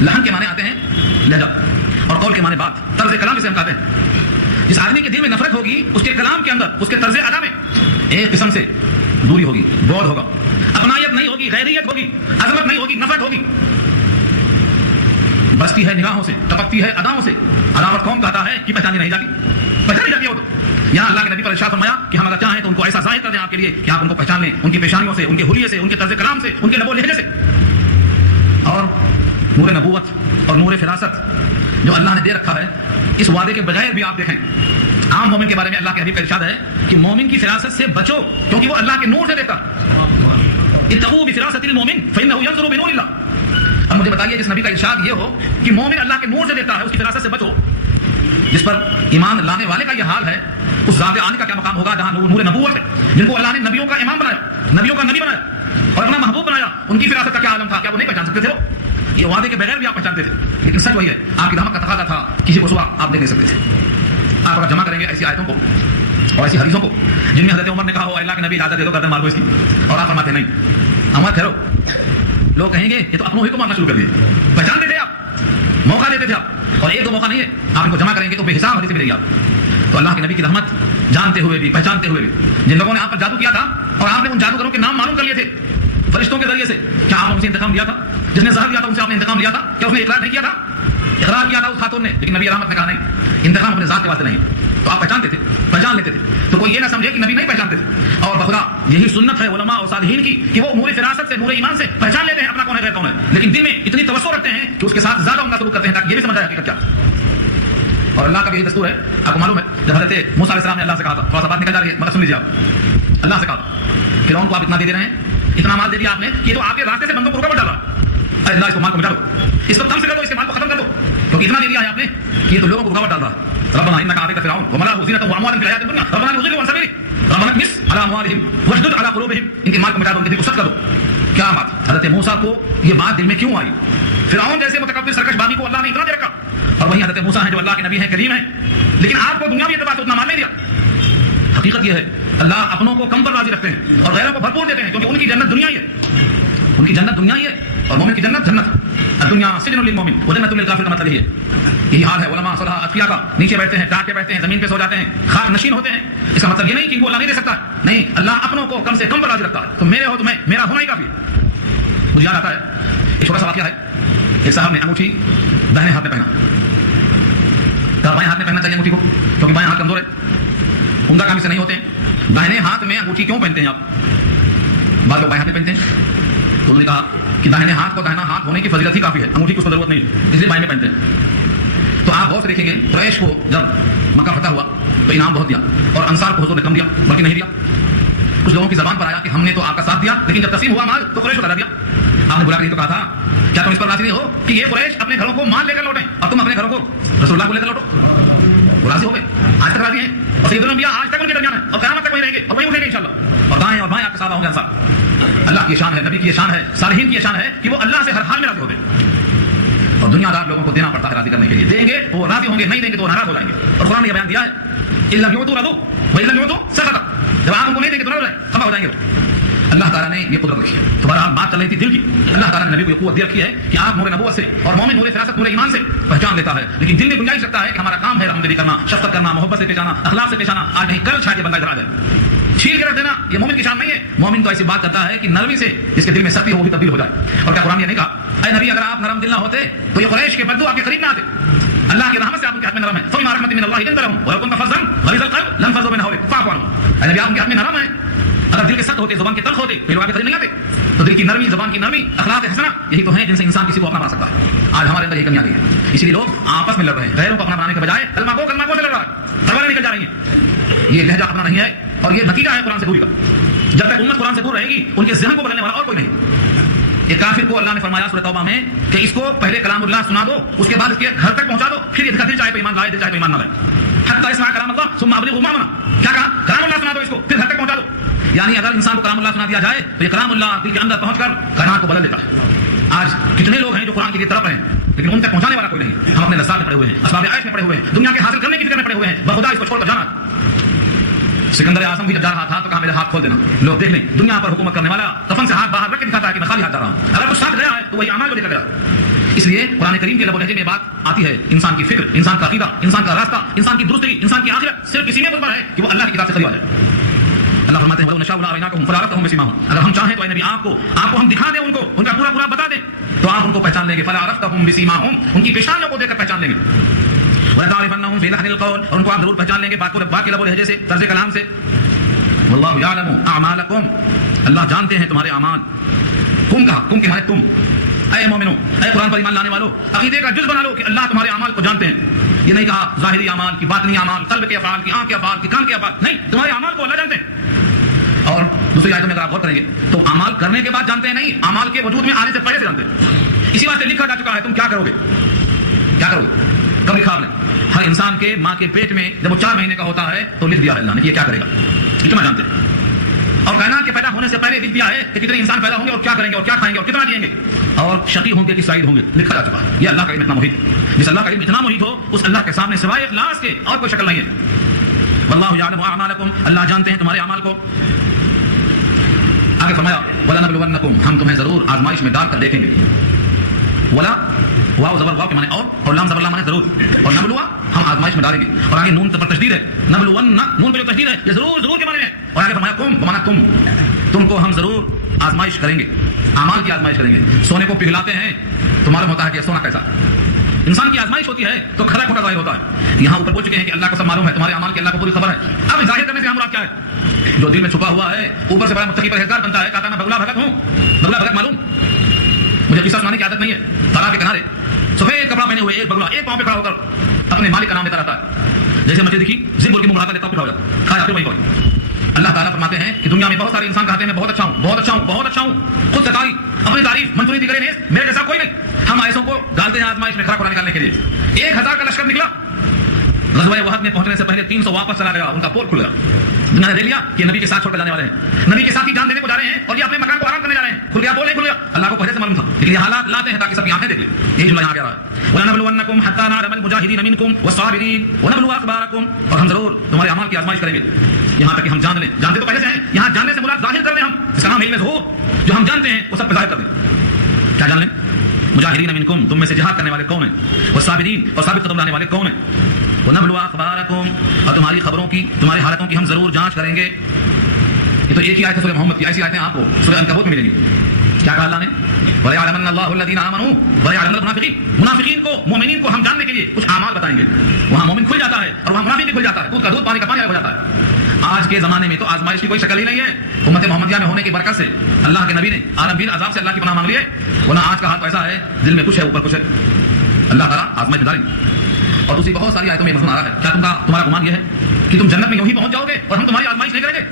لحن کے معنی آتے ہیں لہجہ، اور قول کے معنی بات، طرز کلام جسے ہم کہتے ہیں۔ جس آدمی کے دل میں نفرت ہوگی اس کے کلام کے اندر، اس کے طرز ادا میں ایک قسم سے دوری ہوگی، بعد ہوگا، اپنائیت نہیں ہوگی، غیریت ہوگی، عظمت نہیں ہوگی، نفرت ہوگی۔ بستی ہے نگاہوں سے، ٹپکتی ہے اداؤں سے، عداوت کون کہتا ہے کہ پہچانی نہیں جاتی، پہچانی جاتی ہے وہ تو۔ یہاں اللہ کے نبی پر ارشاد فرمایا کہ ہم اگر چاہیں تو ان کو ایسا ظاہر کر دیں آپ کے لیے کہ آپ ان کو پہچان لیں، ان کی پیشانیوں سے، ان کے حلیے سے، ان کے طرز کلام سے، ان کے لب و لہجے سے۔ اور نور نبوت اور نور فراست جو اللہ نے دے رکھا ہے، اس وعدے کے بغیر بھی آپ دیکھیں عام مومن کے بارے میں اللہ کے حبیب کا ارشاد ہے کہ مومن کی فراست سے بچو کیونکہ وہ اللہ کے نور سے دیتا۔ اتقوا بفراست المؤمن فانه ينظر بنور اللہ۔ اب مجھے بتائیے جس نبی کا ارشاد یہ ہو کہ مومن اللہ کے نور سے دیتا ہے، اس کی فراست سے بچو، جس پر ایمان لانے والے کا یہ حال ہے، اس ذات آنے کا کیا مقام ہوگا جہاں نور نبوت ہے، جن کو اللہ نے نبیوں کا امام بنایا، نبیوں کا نبی بنایا اور اپنا محبوب بنایا، ان کی فراست کا کیا عالم تھا؟ کیا وہ نہیں پہچان سکتے تھے؟ یہ وعدے کے بغیر بھی آپ پہچانتے تھے، لیکن سچ وہی ہے آپ کی رحمت کا تقاضا تھا، کسی کو سوا آپ دیکھ نہیں سکتے تھے۔ آپ اگر جمع کریں گے ایسی آیتوں کو اور ایسی حدیثوں کو جن میں حضرت عمر نے کہا ہو اللہ کے نبی اجازت دے دو گردن مار دو اس کی، اور آپ فرماتے نہیں عمر ٹھہرو، لوگ کہیں گے یہ تو اپنوں ہی کو مارنا شروع کر دیے۔ پہچانتے تھے آپ، موقع دیتے تھے آپ، اور ایک دو موقع نہیں ہے، آپ ان کو جمع کریں گے تو بے حساب حدیث ملے گی آپ۔ تو اللہ کے نبی کی رحمت جانتے ہوئے بھی، پہچانتے ہوئے بھی، جن لوگوں نے آپ پر جادو کیا تھا اور آپ نے ان جادوگروں کے نام معلوم کر لیے تھے فرشتوں کے ذریعے سے، کیا آپ نے ان سے انتقام لیا تھا؟ جس نے زہر دیا تھا ان سے آپ نے انتقام لیا تھا؟ کیا اس نے اقرار نہیں کیا تھا؟ اقرار کیا تھا اس خاتون نے، لیکن نبی رحمت نے کہا نہیں، انتقام اپنے ذات کے واسطے نہیں۔ تو آپ پہچانتے تھے، پہچان لیتے تھے، تو کوئی یہ نہ سمجھے کہ نبی نہیں پہچانتے تھے۔ اور بخدا یہی سنت ہے علماء اور صالحین کی کہ وہ نور فراست سے، نور ایمان سے پہچان لیتے ہیں اپنا کون ہے غیر کون ہے، لیکن دل میں اتنی توسع رکھتے ہیں کہ اس کے ساتھ زیادہ عمدہ سلوک کرتے ہیں تاکہ یہ بھی سمجھ جائے حقیقت کیا۔ اور اللہ کا بھی یہی دستور ہے، آپ کو معلوم ہے جب حضرت موسیٰ علیہ السلام نے اللہ سے کہا تھا، تھوڑا سا بات نکل جا رہی ہے مگر سن لیجیے آپ، اللہ سے کہا تھا فرعون کو آپ اتنا دے دے رہے ہیں، اتنا مال دے دیا آپ نے کہ تو آپ کے راستے سے بندوں کو رکاوٹ ڈالا، اے اللہ اس کو مال کو مٹا دو، اس کو تم سے کر دو، اس کے مال کو ختم کر دو، کیونکہ اتنا دے دیا ہے آپ نے کہ یہ تو لوگوں کو رکاوٹ ڈال رہا۔ ربنا انك آتيت فرعون وملأه زينة واموالا في الحياة الدنيا ربنا ليضلوا عن سبيلك ربنا اطمس على اموالهم واشدد على قلوبهم، ان کے مال کو مٹا دو، ان کے دل کو سخت کر دو۔ کیا بات، حضرت موسیٰ کو یہ بات دل میں کیوں آئی؟ فرعون جیسے متکبر سرکش باغی کو اللہ نے اتنا دے رکھا، اور وہیں حضرت موسیٰ ہیں جو اللہ کے نبی ہیں، کریم ہیں، لیکن آپ کو دنیاوی اعتبار سے اتنا مال نہیں دیا۔ حقیقت یہ ہے اللہ اپنوں کو کم پر راضی رکھتے ہیں اور غیروں کو بھرپور دیتے ہیں، کیونکہ ان کی جنت دنیا ہی ہے، ان کی جنت دنیا ہی ہے، اور مومن کی جنت جنت۔ الدنیا سجن للمومن وجنت للکافر کا مطلب یہی ہے۔ یہی حال ہے علماء صلاح اتقیاء کا، نیچے بیٹھتے ہیں، ٹاٹ کے بیٹھتے ہیں، زمین پہ سو جاتے ہیں، خاک نشین ہوتے ہیں، اس کا مطلب یہ نہیں کہ ان کو اللہ نہیں دے سکتا، نہیں، اللہ اپنوں کو کم سے کم پر راضی رکھتا ہے، تو میرے ہو تو میں، میرا ہونا ہی کافی ہے۔ مجھے یاد آتا ہے ایک چھوٹا سا واقعہ ہے، ایک صاحب نے انگوٹھی داہنے ہاتھ میں پہنا، کہا بائیں ہاتھ میں پہننا چاہیے انگوٹھی کو کیونکہ بائیں ہاتھ کمزور ہے، عمدہ کام سے نہیں ہوتے ہیں، داہنے ہاتھ میں انگوٹھی کیوں پہنتے ہیں آپ؟ بعض لوگ بائیں ہاتھ میں پہنتے ہیں، تو انہوں نے کہا کہ داہنے ہاتھ کو داہنا ہاتھ ہونے کی فضیلت ہی کافی ہے، انگوٹھی کی اس کو ضرورت نہیں، اس لیے بائیں میں پہنتے ہیں۔ تو آپ غور سے دیکھیں گے قریش کو جب مکہ فتح ہوا تو انعام بہت دیا، اور انصار کو حضور نے کم دیا بلکہ نہیں دیا۔ کچھ لوگوں کی زبان پر آیا کہ ہم نے تو آپ کا ساتھ دیا، لیکن جب تقسیم ہوا مال تو قریش کو لگا دیا۔ آپ نے بلا کر یہ تو کہا تھا کیا تم اس پر راضی نہیں ہو کہ یہ قریش اپنے گھروں کو مال لے کر لوٹیں اور تم اپنے گھروں کو رسول اللہ کو لے کر لوٹو؟ وہ راضی ہو گئے، آج تک راضی ہیں، اور سید الانبیاء آج تک ان کے درمیان ہیں اور قیامت تک وہی رہیں گے اور وہی اٹھیں گے انشاءاللہ، اور دائیں اور بائیں آپ کے ساتھ ہوں گے انصار۔ اللہ کی شان ہے، نبی کی شان ہے، صالحین کی شان ہے کہ وہ اللہ سے ہر حال میں راضی ہوتے ہیں، اور دنیا دار لوگوں کو دینا پڑتا ہے راضی کرنے کے لیے، دیں گے تو وہ راضی ہوں گے، نہیں دیں گے تو وہ ناراض ہو جائیں گے، اور قرآن نے یہ بیان دیا ہے الا یعطوا رضوا والا یعطوا سخطوا، جب آپ ان کو نہیں دیں گے تو ناراض خفا ہو جائیں گے۔ اللہ تعالیٰ نے یہ قدرت رکھی ہے، تو بہرحال بات چل رہی تھی دل کی، اللہ تعالیٰ نے نبی کو یہ قوت دے رکھی ہے کہ آپ نور نبوت سے اور مومن نور فراست نور ایمان سے پہچان لیتا ہے، لیکن دل میں گنجائش رکھتا ہے کہ ہمارا کام ہے رحمدلی کرنا، شفقت کرنا، محبت سے پیش آنا، اخلاق سے پیش آنا، آج نہیں کل شاید یہ بندہ ادھر آ جائے، چھیل کے رکھ دینا، یہ مومن کی شان نہیں ہے۔ مومن تو ایسی بات کرتا ہے کہ نرمی سے جس کے دل میں سختی ہو وہ بھی تبدیل ہو جائے۔ اور کیا قرآن یہ نہیں کہا اے نبی اگر آپ نرم دل نہ ہوتے تو یہ قریش کے بدو آپ کے قریب نہ آتے؟ اللہ کی رحمت سے آپ ان کے ہاتھ میں نرم ہے، فبما رحمۃ من اللہ لنت لهم ولو كنت فظا غليظ القلب لانفضوا من حولك فاعف عنهم۔ اے نبی آپ ان کے ہاتھ میں نرم ہیں، اگر دل کے سخت ہوتے، زبان کے تلخ ہوتے تو لوگ آپ کے قریب نہیں آتے۔ تو دل کی نرمی، زبان کی نرمی، اخلاق حسنہ یہی تو ہیں جن سے انسان کسی کو اپنا بنا سکتا ہے۔ آج ہمارے اندر یہ کمی آ گئی ہے، اسی لیے لوگ آپس میں لڑ رہے ہیں، غیروں کو اپنا بنانے کے بجائے کلمہ کو سے لڑ رہا ہے، تلواریں نکل جا رہی ہیں۔ یہ لہجہ اپنا نہیں ہے اور یہ نتیجہ ہے قرآن سے دوری کا۔ جب تک امت قرآن سے دور رہے گی ان کے ذہن کو بدلنے والا اور کوئی نہیں۔ ایک کافر کو اللہ نے فرمایا سورہ توبہ میں کہ اس کو پہلے کلام اللہ سنا دو، اس کے بعد اس کے گھر تک پہنچا دو، پھر یہ دل چاہے تو ایمان لائے، دل چاہے تو ایمان نہ لائے، حتی اسمع کلام اللہ ثم ابلغوا مأمنا۔ کیا کہا؟ کلام اللہ سنا دو اس کو، پھر گھر تک پہنچا دو۔ یعنی اگر انسان کو کلام اللہ سنا دیا جائے تو یہ کلام اللہ دل کے اندر پہنچ کر کائنات کو بدل دیتا ہے۔ آج کتنے لوگ ہیں جو قرآن کے لیے تڑپ رہے ہیں لیکن ان تک پہنچانے والا کوئی نہیں۔ ہم اپنے لذات میں پڑے ہوئے ہیں، اسباب عیش میں پڑے ہوئے ہیں، دنیا کے حاصل کرنے کی فکر میں پڑے ہوئے ہیں، بخدا اس کو چھوڑ کر جانا۔ سکندر اعظم بھی جب جا رہا تھا تو کہا میرے ہاتھ کھول دینا، لوگ دیکھ لیں دنیا پر حکومت کرنے والا کفن سے ہاتھ باہر رکھ کے دکھاتا ہے کہ میں خالی ہاتھ جا رہا ہوں، اگر کچھ ساتھ گیا ہے تو وہی اعمال کو لے کر گیا۔ اس لیے قرآن کریم کے لب و لہجے میں بات آتی ہے انسان کی فکر، انسان کا عقیدہ، انسان کا راستہ، انسان کی درستگی، انسان کی آخرت صرف اسی میں منحصر ہے کہ وہ اللہ کی کتاب سے قریب آ جائے۔ اللہ فرماتے ہیں وَلَوْ نَشَاءُ لَأَرَيْنَاكُمْ فَلَعَرَفْتَهُمْ بِسِيمَاهُمْ، اگر ہم چاہیں تو اے نبی آپ کو ہم دکھا دیں، ان کو ان کا پورا بتا دیں تو آپ ان کو پہچان لیں گے، فَلَعَرَفْتَهُمْ بِسِيمَاهُمْ، ان کی پیشانیوں کو دیکھ کر پہچان لیں گے، وَلَتَعْرِفَنَّهُمْ فِي لَحْنِ الْقَوْلِ، اور ان کو آپ ضرور پہچان لیں گے بات کے لب و لہجے سے، طرز کلام سے۔ وَاللَّهُ يَعْلَمُ أَعْمَالَكُمْ، اللہ جانتے ہیں تمہارے اعمال۔ کم کے معنی تم، اے مومنو، اے قرآن پر ایمان لانے والو، عقیدے کا جز بنا لو کہ اللہ تمہارے اعمال کو جانتے ہیں۔ یہ نہیں کہا ظاہری اعمال کی، باطنی اعمال، قلب کے افعال کی، آنکھ کے افعال کی، کان کے افعال، نہیں، تمہارے اعمال کو اللہ جانتے ہیں۔ اور دوسری آیتوں میں اگر آپ غور کریں گے تو اعمال کرنے کے بعد جانتے ہیں نہیں، اعمال کے وجود میں آنے سے پہلے سے جانتے ہیں۔ اسی واسطے لکھا جا چکا ہے تم کیا کرو گے، کب لکھا آپ نے؟ ہر انسان کے ماں کے پیٹ میں جب وہ 4 مہینے کا ہوتا ہے تو لکھ دیا ہے اللہ نے کہ یہ کیا کرے گا، اتنا جانتے ہیں۔ اور کائنات کے پیدا ہونے سے پہلے لکھ دیا ہے کہ کتنے انسان پیدا ہوں گے اور کیا کریں گے اور کیا کھائیں گے اور کتنا جئیں گے اور شقی ہوں گے کہ سعید ہوں گے، لکھا جا چکا ہے۔ یہ اللہ کا علم اتنا محیط ہے، جس اللہ کا علم اتنا محیط ہو اس اللہ کے سامنے سوائے اخلاص کے اور کوئی شکل نہیں ہے۔ واللہ یعلم اعمالکم، اللہ جانتے ہیں تمہارے اعمال کو۔ آگے فرمایا وَلَنَبْلُوَنَّكُمْ، ہم تمہیں ضرور آزمائش میں ڈال کر دیکھیں گے۔ ولا واو زبر واو کے معنی اور لام زبر لام معنی ضرور، اور نبلوا ہم آزمائش میں ڈالیں گے، اور آگے نون پر تشدید ہے، نبلون نون پہ جو تشدید ہے یہ ضرور کے معنی ہے، اور آگے فرمایا کم بمانا تم کو ہم ضرور آزمائش کریں گے، اعمال کی آزمائش کریں گے۔ سونے کو پگھلاتے ہیں تو معلوم ہوتا ہے کہ سونا کیسا، انسان کی آزمائش ہوتی ہے تو کھرا کھوٹا ظاہر ہوتا ہے۔ یہاں اوپر بول چکے ہیں کہ اللہ کو سب معلوم ہے، تمہارے اعمال کی اللہ کو پوری خبر ہے۔ اب ظاہر کرنے سے مراد کیا ہے؟ جو دل میں چھپا ہوا ہے اوپر سے بڑا متقی پرہیزگار بنتا ہے، کہتا ہے میں بگلا بھگت ہوں، بگلا بھگت معلوم، مجھے قصہ سنانے کی عادت نہیں ہے۔ تالاب کے کنارے سفید کپڑا پہنے ہوئے ایک بگلا ایک پاؤں پہ کھڑا ہو کر اپنے مالک کا نام لیتا رہتا ہے، جیسے مچھلی دکھی زب بول کے منہ بڑھا کر لیتا پھر ہو جاتا کھایا پھر وہی پہنچ۔ اللہ تعالیٰ فرماتے ہیں کہ دنیا میں بہت سارے انسان کہتے ہیں میں بہت اچھا ہوں، بہت اچھا ہوں، بہت اچھا ہوں، خود ستائی اپنی تعریف منفرد کرے نہیں، میرے جیسا کوئی نہیں۔ ہم ایسوں کو ڈالتے ہیں آزمائش میں کھڑا کھڑا نکالنے کے لیے۔ 1000 کا لشکر نکلا، غزوہ احد میں پہنچنے سے پہلے 300 واپس چلا گیا، ان کا پول کھل گیا۔ انہوں نے دیکھ لیا کہ نبی کے ساتھ چھوڑ کر جانے والے ہیں، نبی کے ساتھ ہی جان دینے کو جا رہے ہیں اور یہ اپنے مکان کو آرام کرنے جا رہے ہیں، کھل گیا پول نہیں کھل گیا، اللہ کو پہلے سے معلوم تھا، لیکن یہ حالات لاتے ہیں تاکہ سب کی آنکھیں دیکھ لیں۔ یہی جملہ یہاں کہہ رہا ہے وَلَنَبْلُوَنَّكُمْ حَتَّىٰ نَعْلَمَ الْمُجَاهِدِينَ مِنكُمْ وَالصَّابِرِينَ وَنَبْلُوَ أَخْبَارَكُمْ، اور ہم ضرور تمہارے اعمال کی آزمائش کریں گے یہاں تک کہ ہم جان لیں، جانتے تو پہلے سے ہیں، یہاں جاننے سے مراد ظاہر کر لیں، ہم اس کا نام علم ظہور، جو ہم جانتے ہیں وہ سب پہ ظاہر کر دیں۔ کیا جان لیں؟ مجاہدین منکم، تم میں سے جہاد کرنے والے کون ہیں، والصابرین، اور ثابت قدم لانے والے کون ہیں، وَنَبْلُوَ أَخْبَارَكُمْ، اور تمہاری خبروں کی، تمہاری حالتوں کی ہم ضرور جانچ کریں گے۔ یہ تو ایک ہی آیت ہے سورہ محمد کی، ایسی آیتیں آپ کو سورہ عنکبوت میں ملیں گی۔ کیا کہا اللہ نے؟ وَلَيَعْلَمَنَّ اللَّهُ الَّذِينَ آمَنُوا وَلَيَعْلَمَنَّ الْمُنَافِقِينَ، منافقین کو مومنین کو ہم جاننے کے لیے کچھ اعمال بتائیں گے۔ وہاں مومن کھل جاتا ہے اور وہاں منافق بھی کھل جاتا ہے، دودھ کا دودھ پانی کا پانی ہو جاتا ہے۔ آج کے زمانے میں تو آزمائش کی کوئی شکل ہی نہیں ہے، امت محمدیہ میں ہونے کی برکت سے اللہ کے نبی نے عالمگیر عذاب سے اللہ کی پناہ مانگ لی ہے، ورنہ آج کا حال ایسا ہے دل میں کچھ ہے اوپر کچھ ہے، اللہ تعالیٰ آزمائش ڈالیں گے۔ اور دوسری بہت ساری آیتوں میں مضمون آ رہا ہے، کیا تمہارا گمان یہ ہے کہ تم جنت میں یوں ہی پہنچ جاؤ گے اور ہم تمہاری آزمائش نہیں کریں گے؟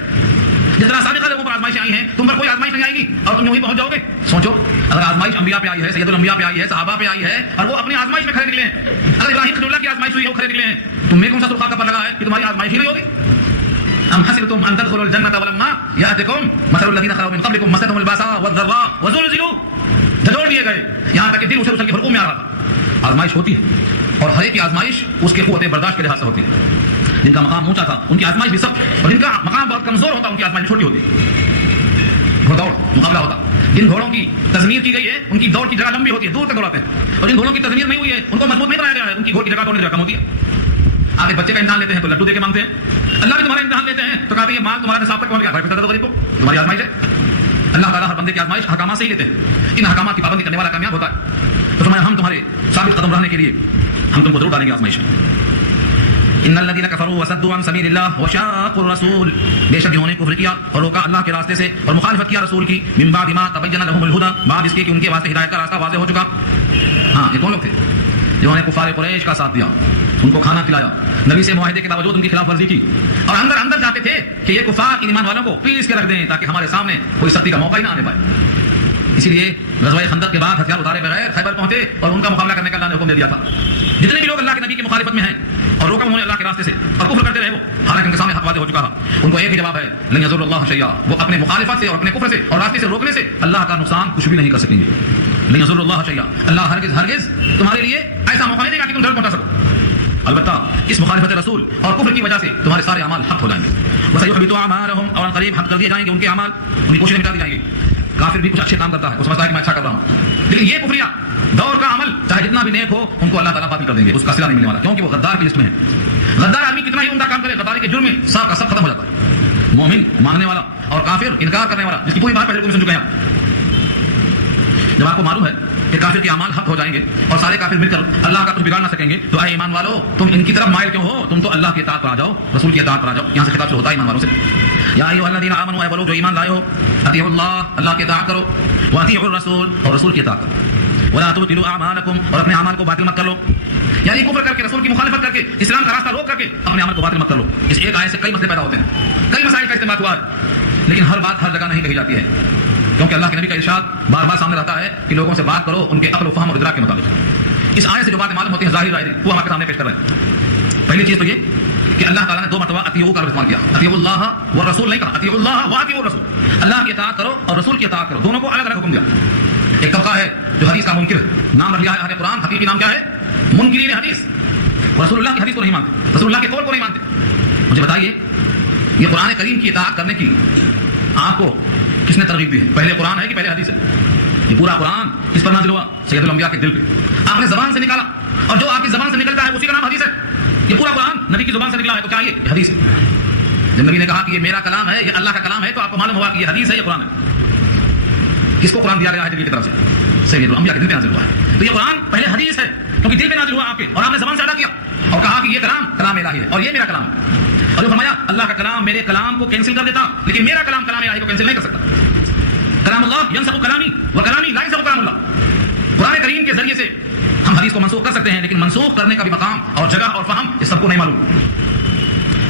جس طرح سابقہ لوگوں پر آزمائشیں آئی ہیں تم پر کوئی آزمائش نہیں آئے گی اور تم یوں ہی پہنچ جاؤ گے۔ سوچو اگر آزمائش انبیاء پہ آئی ہے، سید الانبیاء پہ آئی ہے، صحابہ پہ آئی ہے اور وہ اپنی آزمائش میں کھڑے نکلے ہیں، اگر ابراہیم خلیل اللہ کی آزمائش ہوئی ہے وہ کھڑے نکلے ہیں، تم میں کون سا سرخاب کا پر لگا ہے کہ تمہاری آزمائش ہی نہیں ہوگی؟ ام حسبتم ان تدخلوا الجنة ولما يأتكم مثل الذين خلوا من قبلكم مستهم الباساء والضراء وزلزلوا، جھجھوڑ دیے گئے، یہاں تک کہ دل اچھل کے حلقوم میں آ رہا تھا۔ آزمائش ہوتی ہے اور ہر ایک کی آزمائش اس کے قوت برداشت کے لحاظ سے ہوتی ہے۔ جن کا مقام اونچا تھا ان کی آزمائش بھی سخت، اور جن کا مقام بہت کمزور ہوتا ان کی آزمائش چھوٹی ہوتی ہے۔ گھوڑ دوڑ مقابلہ ہوتا، جن گھوڑوں کی تضمیر کی گئی ہے ان کی دوڑ کی جگہ لمبی ہوتی ہے، دور تک دوڑاتے ہیں، اور جن گھوڑوں کی تضمیر نہیں ہوئی ہے ان کو مضبوط نہیں بنایا گیا ہے، ان کی گھوڑ کی جگہ دوڑنے کی جگہ کم ہوتی ہے۔ آپ ایک بچے کا امتحان لیتے ہیں تو لڈو دے کے مانگتے ہیں، اللہ بھی تمہارا امتحان لیتے ہیں تو کہتے ہیں یہ مال تمہارا نصاب تک پہنچ گیا، گھر پہ تو غریب کو تمہاری آزمائش ہے۔ اللہ تعالیٰ ہر بندے کی آزمائش احکامات سے ہی لیتے ہیں، ان احکامات کی پابندی کرنے والا کامیاب ہوتا ہے۔ تو فرمایا ہم تمہارے ثابت قدم رہنے کے لیے ہم تم کو ضرور ڈالیں گے آزمائش میں۔ ان الذين كفروا وصدوا عن سبيل الله وشاقوا الرسول، بے شک جنہوں نے کفر کیا اور روکا اللہ کے راستے سے اور مخالفت کیا رسول کی، من بعد ما تبين لهم الهدى، بعد اس کے کہ ان کے واسطے ہدایت کا راستہ واضح ہو چکا۔ ہاں یہ کون لوگ تھے؟ جنہوں نے کفار قریش کا ساتھ دیا، ان کو کھانا کھلایا، نبی سے معاہدے کے باوجود ان کی خلاف ورزی کی، اور اندر اندر جاتے تھے کہ یہ کفار ایمان والوں کو پیس کے رکھ دیں تاکہ ہمارے سامنے کوئی سختی کا موقع ہی نہ آنے پائے۔ اسی لیے غزوہ خندق کے بعد ہتھیار اتارے بغیر خیبر پہنچے اور ان کا مقابلہ کرنے کا اللہ نے حکم دے دیا تھا۔ جتنے بھی لوگ اللہ کے نبی کی مخالفت میں ہیں اور روکا انہوں نے اللہ کے راستے سے اور کفر کرتے رہے وہ، حالانکہ ان کے سامنے حق واضح ہو چکا تھا، ان کو ایک ہی جواب ہے لن یضر اللہ شیئا، وہ اپنے مخالفت سے اور اپنے کفر سے اور راستے سے روکنے سے اللہ کا نقصان کچھ بھی نہیں کر سکیں گے۔ لن یضر اللہ شیئا، اللہ ہرگز تمہارے لیے ایسا موقع نہیں دے گا کہ تم ضرر پہنچا سکو، البتہ اس مخالفت رسول اور کفر کی وجہ سے تمہارے سارے اعمال حق ہو جائیں گے۔ وسيحبط اعمالهم، اور قریب حق کر دیے جائیں گے ان کے اعمال، ان کی کوششیں مٹا دی جائیں گی۔ کافر بھی کچھ اچھے کام کرتا ہے، وہ سمجھتا ہے کہ میں اچھا کر رہا ہوں، لیکن یہ کفریہ دور کا عمل جتنا بھی نیک ہو ان کو اللہ تعالیٰ باطل کر دیں گے، اس کا صلہ نہیں ملنے والا، کیونکہ وہ غدار کی لسٹ میں ہے۔ غدار آدمی کتنا ہی عمدہ کام کرے، غداری کے جرم میں سب کا سب ختم ہو جاتا ہے۔ مومن ماننے والا اور کافر انکار کرنے والا، جس کی پوری بات پہلے سن چکے ہیں آپ۔ جب آپ کو معلوم ہے کہ کافر کے اعمال حق ہو جائیں گے اور سارے کافر مل کر اللہ کا کچھ بگاڑ نہ سکیں گے، تو اے ایمان والو تم ان کی طرف مائل کیوں ہو؟ تم تو اللہ کی اطاعت پر آ جاؤ، رسول کی اطاعت پر آ جاؤ۔ یہاں سے خطاب شروع ہوتا ہے ایمان والوں سے، یا ایھا الذین آمنوا، اے جو ایمان لائے ہو، اطیعوا اللہ، اللہ کی اطاعت کرو، واطیعوا الرسول، اور رسول کی اطاعت کرو، ولا تبطلوا اعمالکم، اور اپنے اعمال کو باطل مت کر لو، یعنی کفر کر کے، رسول کی مخالفت کر کے، اسلام کا راستہ روک کر کے اپنے عمل کو باطل مت کر لو۔ اس ایک آیت سے کئی مسئلے پیدا ہوتے ہیں، کئی مسائل کا استعمال ہوا ہے، لیکن ہر بات ہر جگہ نہیں کہی جاتی ہے، کیونکہ اللہ کے نبی کا ارشاد بار بار سامنے رہتا ہے کہ لوگوں سے بات کرو ان کے عقل و فہم اور ادراک کے مطابق۔ اس آیت سے جو باتیں معلوم ہوتی ہیں ظاہر رائے وہ ہمارے سامنے پیش کر رہے ہیں۔ پہلی چیز تو یہ کہ اللہ تعالیٰ نے 2 مرتبہ اطیعوا کا استعمال کیا، اطیعوا اللہ والرسول نہیں کہا، اطیعوا اللہ واطیعوا الرسول، اللہ کی اطاعت کرو اور رسول کی اطاعت کرو، دونوں کو الگ الگ حکم دیا۔ ایک طبقہ ہے جو حدیث کا منکر ہے، نام رکھ لیا ہے اہل قرآن، حقیقی نام کیا ہے؟ منکرین حدیث، رسول اللہ کی حدیث کو نہیں مانتے، رسول اللہ کے قول کو نہیں مانتے۔ مجھے بتائیے یہ قرآن کریم کی اطاعت کرنے کی آپ کو کس نے ترغیب دی ہے؟ پہلے قرآن ہے کہ پہلے حدیث ہے؟ یہ پورا قرآن کس پر نازل ہوا؟ سید الانبیاء کے دل پہ، آپ نے زبان سے نکالا، اور جو آپ کی زبان سے نکلتا ہے اسی کا نام حدیث ہے۔ یہ پورا قرآن نبی کی زبان سے نکلا ہے، تو کیا یہ حدیث ہے؟ جب نبی نے کہا کہ یہ میرا کلام ہے، یہ اللہ کا کلام ہے، تو آپ کو معلوم ہوا کہ یہ حدیث ہے یا قرآن ہے؟ کس کو قرآن دیا گیا ہے؟ نبی کی طرف سے، سید الانبیاء کے دل پہ نازل ہوا ہے۔ تو یہ قرآن پہلے حدیث ہے کیونکہ دل پہ نازل ہوا آپ کے، اور آپ نے زبان سے ادا کیا اور کہا کہ یہ کلام الہی ہے اور یہ میرا کلام ہے، اور جو فرمایا اللہ کا کلام میرے کلام کو کینسل کر دیتا، لیکن میرا کلام الہی کو کینسل نہیں کر سکتا۔ کلام اللہ ینسخ کلامی وکلامی لا ینسخ کلام اللہ۔ قرآن کریم کے ذریعے سے ہم حدیث کو منسوخ کر سکتے ہیں، لیکن منسوخ کرنے کا بھی مقام اور جگہ اور فہم اس سب کو نہیں معلوم۔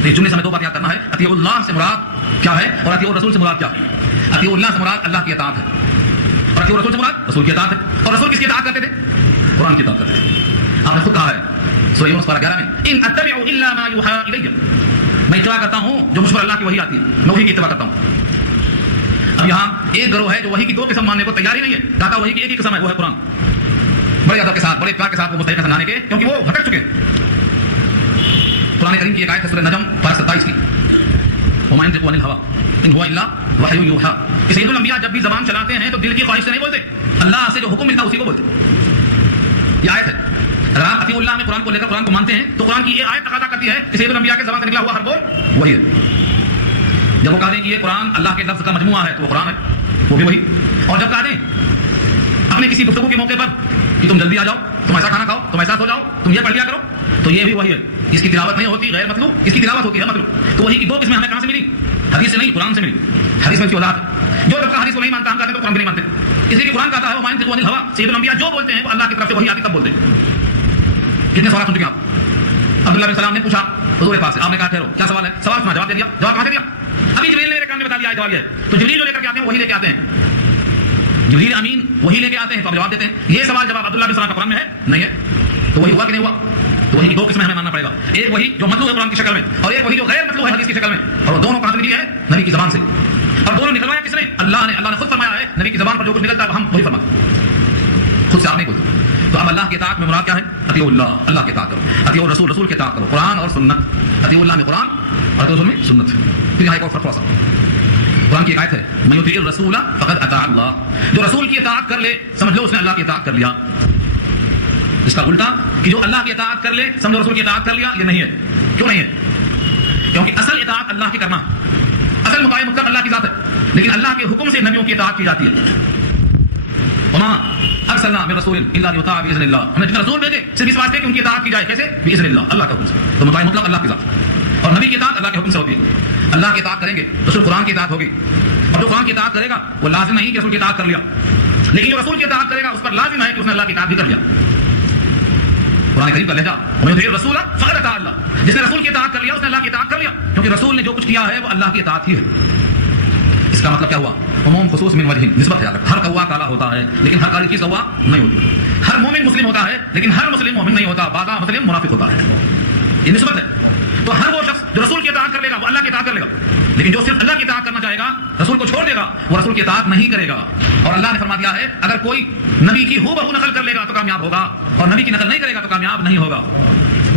تو اس جملے سے ہمیں 2 بات یاد کرنا ہے، اطیعوا اللہ سے مراد کیا ہے اور اطیعوا الرسول سے مراد کیا ہے۔ اطیعوا اللہ سے مراد اللہ کی اطاعت ہے، اور اطیعوا الرسول سے مراد رسول کی اطاعت ہے۔ اور رسول کس کی اطاعت کرتے تھے؟ قرآن کی اطاعت کرتے تھے۔ آپ نے خود کہا ہے سورہ یونس پارہ 11 میں، ان اتبع الا ما یوحى الی، میں اتباع کرتا ہوں جو مجھ پر اللہ کی وحی آتی ہے، میں وحی کی اتباع کرتا ہوں۔ اب یہاں ایک گروہ ہے جو وحی کی 2 قسم ماننے کو تیار ہی نہیں ہے، کہتا وحی کی ایک ہی قسم ہے، وہ ہے قرآن، بڑے ادب کے ساتھ، بڑے اتباع کے ساتھ وہ مستحق سمجھانے کے، کیونکہ وہ بھٹک چکے ہیں۔ قرآن کریم کی ایک آیت ہے سورہ نجم پارہ 27 کی، وما ينطق عن الهوى ان هو الا وحی یوحى، کہ سید الانبیاء جب بھی زبان چلاتے ہیں تو دل کی خواہش سے نہیں بولتے، اللہ سے جو حکم ملتا ہے اسی کو بولتے۔ یہ آیت ہے، اگر آپ اطیعوا اللہ میں قرآن کو لے کر قرآن کو مانتے ہیں تو قرآن کی یہ آیت تقاضا کرتی ہے کہ سید الانبیاء کے زبان سے نکلا ہوا ہر بول وہی ہے۔ جب وہ کہہ دیں کہ یہ قرآن اللہ کے لفظ کا مجموعہ ہے تو وہ قرآن ہے، وہ بھی وہی۔ اور جب کہہ دیں اپنے کسی گفتگو کے موقع پر کہ تم جلدی آ جاؤ، تم ایسا کھانا کھاؤ، تم ایسا سو جاؤ، تم یہ پڑھ لیا کرو، تو یہ بھی وہی ہے۔ اس کی تلاوت نہیں ہوتی غیر مطلوب، اس کی تلاوت ہوتی ہے مطلوب۔ تو وہی کی 2 قسمیں ہمیں کہاں سے ملی؟ حدیث سے نہیں، قرآن سے ملی۔ حدیث میں وضاحت ہے، جو طبقہ حدیث کو نہیں مانتا ہم کہتے ہیں تو قرآن بھی نہیں مانتے، اس لیے کہ قرآن کہتا ہے وما ينطق عن الهوى، سید الانبیاء جو بولتے ہیں وہ اللہ کی طرف سے وحی آتی تب بولتے ہیں۔ کتنے سوالات سن چکے آپ؟ عبداللہ بن سلام نے پوچھا حضور پاک سے، آپ نے کہا ٹھہرو کیا سوال ہے؟ سوال سنا، جواب دے دیا، جواب کہاں سے دیا؟ ابھی جبریل نے میرے کان میں بتا دیا جواب یہ ہے۔ تو جبریل جو لے کر کے آتے ہیں وہی لے کے آتے ہیں، جبریل امین وہی لے کے آتے ہیں تو آپ جواب دیتے ہیں۔ یہ سوال جواب عبداللہ بن سلام کا قرآن میں ہے نہیں ہے، تو وہی ہوا کہ نہیں ہوا؟ تو وہی کی 2 قسمیں ہمیں ماننا پڑے گا، ایک وہی جو مطلوب ہے قرآن کی شکل میں، اور ایک وہی جو غیر مطلوب ہے حدیث کی شکل میں، اور وہ دونوں کہاں سے نکلی ہے؟ نبی کی زبان سے۔ اور دونوں نکلوایا کس نے؟ اللہ نے خود فرمایا ہے نبی کی زبان پر جو کچھ نکلتا ہے ہم وہی فرماتے ہیں، خود سے آپ نہیں بولتے۔ تو اب اللہ کی اطاعت میں مراد کیا ہے؟ اطیعوا اللہ، اللہ کی اطاعت کرو، اطیعوا الرسول، رسول کی اطاعت کرو، قرآن اور سنت۔ اطیعوا اللہ میں قرآن اور اطیعوا الرسول میں سنت۔ پھر یہاں ایک اور فرق تھوڑا سا، قرآن کی ایک آیت ہے من یطیع الرسول فقد اطاع اللہ، جو رسول کی اطاعت کر لے سمجھ لو اس نے اللہ کی اطاعت کر لیا۔ اس کا الٹا کہ جو اللہ کی اطاعت کر لے سمجھو رسول کی اطاعت کر لیا، یہ نہیں ہے۔ کیوں نہیں ہے؟ کیونکہ اصل اطاعت اللہ کی کرنا، اصل مطاع مطلق اللہ کی ذات ہے، لیکن اللہ کے حکم سے نبیوں کی اطاعت کی جاتی ہے۔ وما ارسلنا من رسول الا ليطاع باذن اللہ، ہم نے جتنے رسول بھیجے صرف اس واسطے کہ ان کی اطاعت کی جائے، کیسے؟ باذن اللہ، اللہ کے حکم سے۔ تو مطاع مطلق اللہ کی ذات، اور نبی کی اطاعت اللہ کے حکم سے ہوتی ہے۔ اللہ کی اطاعت کریں گے تو صرف قرآن کی اطاعت ہوگی، اور جو قرآن کی اطاعت کرے گا وہ لازم نہیں کہ رسول کی اطاعت کر لیا، لیکن جو رسول کی اطاعت کرے گا اس پر لازم ہے کہ اس نے اللہ کی اطاعت بھی کر لیا۔ قرآن کریم کا لہجہ ومن یطیع الرسول فقد اطاع اللہ، جس نے رسول کی اطاعت کر لیا اس نے اللہ کی اطاعت کر لیا، کیونکہ رسول نے جو کچھ کیا ہے وہ اللہ کی اطاعت ہی ہے۔ اس کا مطلب کیا ہوا؟ عموم خصوص من وجہ، نسبت ہے، ہر کوا کالا ہوتا ہے لیکن ہر کالی چیز کوا نہیں ہوتی، ہر مومن مسلم ہوتا ہے لیکن ہر مسلم مومن نہیں ہوتا، بعض مسلم منافق ہوتا ہے، یہ نسبت ہے۔ تو ہر وہ شخص جو رسول کی اطاعت کر لے گا وہ اللہ کی اطاعت کر لے گا، لیکن جو صرف اللہ کی اطاعت کرنا چاہے گا رسول کو چھوڑ دے گا وہ رسول کی اطاعت نہیں کرے گا۔ اور اللہ نے فرما دیا ہے اگر کوئی نبی کی ہو بہو نقل کر لے گا تو کامیاب ہوگا، اور نبی کی نقل نہیں کرے گا تو کامیاب نہیں ہوگا۔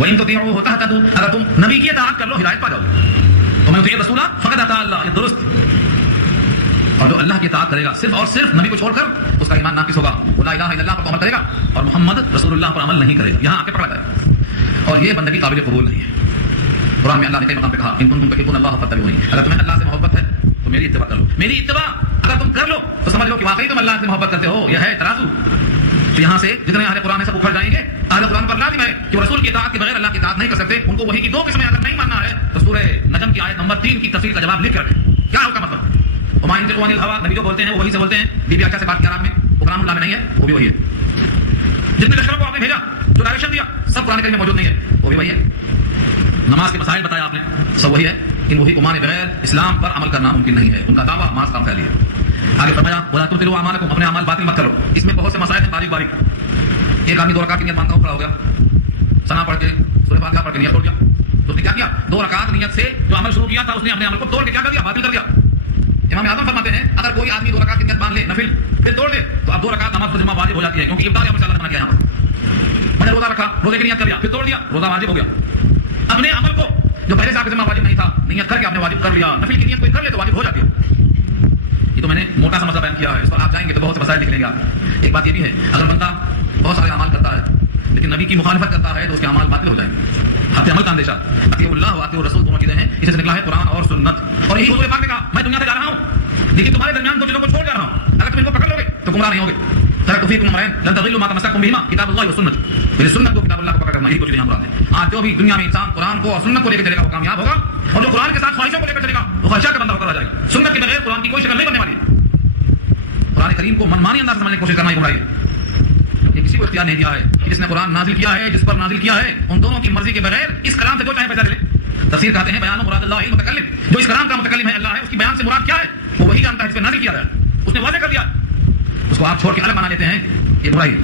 وَإِن تُطِيعُوهُ تَهْتَدُوا، اگر تم نبی کی اطاعت کر لو ہدایت پا جاؤ گے۔ تو من یطیع الرسول فقد اطاع اللہ، یہ درست اور جو اللہ کی اطاعت کرے گا صرف اور صرف نبی کو چھوڑ کر، اس کا ایمان ناقص ہوگا. وہ لا الہ الا اللہ پر عمل کرے گا اور محمد رسول اللہ پر عمل نہیں کرے گا. یہاں آ کے پکڑا جائے اور یہ بندگی قابل قبول نہیں ہے. قرآن میں اللہ نے کئی مقام پہ کہا ان کنتم تحبون اللہ فاتبعونی، اگر تمہیں اللہ سے محبت ہے تو میری اتباع کر لو. میری اتباع اگر تم کر لو تو سمجھ لو کہ واقعی تم اللہ سے محبت کرتے ہو. یہ ہے ترازو. تو یہاں سے جتنے اہل قرآن سے اکھڑ جائیں گے، اہل قرآن پر لازم ہے کہ وہ رسول کی اطاعت کے بغیر اللہ کی اطاعت نہیں کر سکتے. ان کو وہی کی دو قسمیں اگر نہیں ماننا ہے تو سورہ نجم کی آیت نمبر 3 کی تفسیر کا جواب لکھ کر کیا ہوگا مطلب. وما ينطق عن الهوى، نبی جو بولتے ہیں وہ وہی سے بولتے ہیں. بی بی عائشہ سے بات کیا رات میں، وہ کلام اللہ میں نہیں ہے، وہ بھی وہی ہے. جتنے لشکروں کو آپ نے بھیجا، جو ڈائریکشن دیا، سب قرآن کریم میں موجود نہیں ہے، وہ بھی وہی ہے. نماز کے مسائل بتایا آپ نے، سب وہی ہے. ان وہی کو مانے بغیر اسلام پر عمل کرنا ممکن نہیں ہے. ان کا دعویٰ ماس کام پھیلی ہے. آگے فرمایا ولا تبطلوا اعمالکم، اپنے اعمال باطل مت کرو. اس میں بہت سے مسائل ہیں باریک باریک. ایک آدمی 2 رکعت کی نیت باندھتا ہوا کھڑا ہو گیا، ثنا پڑھ کے سورہ فاتحہ پڑھ کے نیت توڑ دیا. تو اس نے کیا کیا؟ 2 رکعت نیت سے جو عمل شروع کیا تھا اس نے اپنے عمل کو توڑ کے کیا کر دیا؟ باطل کر دیا. امام اعظم فرماتے ہیں اگر کوئی آدمی 2 رکعت کی نیت باندھ لے نفل پھر توڑ دے تو اب 2 رکعت نماز پر ذمہ واجب ہو جاتی ہے، کیونکہ ابتداء عمل اللہ نے منع کیا. یہاں پر میں نے روزہ رکھا، روزے کی نیت کر دیا پھر توڑ دیا، روزہ واجب ہو گیا. اپنے عمل کو جو پہلے سے آپ کے ذمہ واجب نہیں تھا نیت کر کے آپ نے واجب کر لیا. نفل کی نیت کوئی کر لے تو واجب ہو جاتی ہے. یہ تو میں نے موٹا سا مسئلہ بیان کیا ہے، اس پر آپ جائیں گے تو بہت سے مسائل لکھ لیں گے آپ. ایک بات یہ بھی ہے اگر بندہ بہت سارے اعمال کرتا ہے لیکن نبی کی مخالفت کرتا ہے تو اس کے اعمال باطل ہو جائیں گے. حق عمل کا اندیشہ، اطیعوا اللہ و اطیعوا الرسول دونوں چیزیں ہیں. اسے سے نکلا ہے قرآن اور سنت. اور یہی حضور پاک نے کہا میں دنیا سے جا رہا ہوں لیکن تمہارے درمیان 2 چیزوں کو چھوڑ جا رہا ہوں، اگر تم ان کو پکڑ لو گے تو گمراہ نہیں ہوگے. ترکت فیکم امرین لن تضلوا ما تمسکتم بہما کتاب اللہ و سنت. میری سنت کو کتاب اللہ کو پکڑ کرنا، یہی 2 چیزیں یہاں مراد ہیں. آج جو بھی دنیا میں انسان قرآن کو اور سنت کو لے کے چلے گا وہ کامیاب ہوگا، اور جو قرآن کے ساتھ خواہشوں کو لے کر چلے گا وہ خواہشات کا بندہ ہو کر رہ جائے گا. سنت کے بغیر قرآن کی کوئی شکل نہیں بننے والی ہے. قرآن کریم کو منمانی انداز سے سمجھنے کی کوشش کرنا یہ گمراہی ہے. یہ کسی کو اختیار نہیں دیا ہے کہ جس نے قرآن نازل کیا ہے، جس پر نازل کیا ہے، ان دونوں کی مرضی کے بغیر اس کلام سے جو چاہے پیسہ لے لیں. تفسیر کہتے ہیں بیان مراد اللہ المتکلم، جو اس کلام کا متکلم ہے اللہ ہے، اس کی بیان سے مراد کیا ہے وہ وہی جانتا ہے جس پہ نازل کیا گیا ہے. اس نے واضح کر دیا، اس کو آپ چھوڑ کے الگ بنا لیتے ہیں، یہ برائی ہے.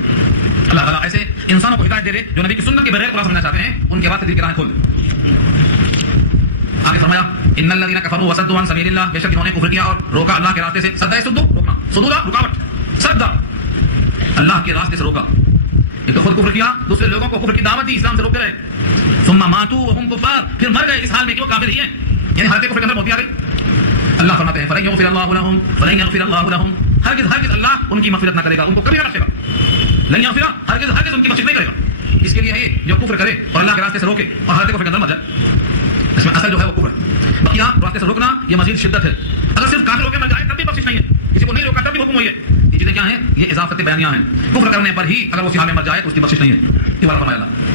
اللہ تعالیٰ ایسے انسانوں کو ہدایت دے دے جو نبی کی سنت کے بغیر قرآن سمجھنا چاہتے ہیں، ان کے بعد دل کی راہیں کھول دے. آگے فرمایا ان الذین کفروا وصدوا عن سبیل اللہ، بے شک انہوں نے کفر کیا اور روکا اللہ کے راستے سے. سدا سدو روکنا، سدودا رکاوٹ، سدا اللہ کے راستے سے روکا. ایک تو خود کفر کیا، دوسرے لوگوں کو کفر کی دعوت دی، اسلام سے روکتے رہے. ثم ماتوا وهم کفار، پھر مر گئے اس حال میں کہ وہ کافر ہی ہیں، یعنی حالت کفر کے اندر موت آ گئی. اللہ فرماتے ہیں فلن یغفر اللہ لهم فلن یغفر اللہ لهم، ہرگز اللہ ان کی مغفرت نہ کرے گا، ان کو کبھی نہ بخشے گا. لن یغفر، ہرگز ان کی بخشش نہیں کرے گا. اس کے لیے ہے جو کفر کرے اور اللہ کے راستے سے روکے اور حالت کفر کے اندر مر جائے، اس میں اصل جو ہے وہ کفر ہے. بقیہ راستے سے روکنا یہ مزید شدت ہے. اگر صرف کافر ہو کے مر جائے تب بھی بخشش نہیں ہے، کسی کو نہیں روکا تب بھی حکم ہوئی ہے. یہ چیزیں کیا ہیں؟ یہ اضافت بیانیہ ہیں. کفر کرنے پر ہی اگر وہ حال میں مر جائے تو اس کی بخشش نہیں ہے. یہ والا فرمایا اللہ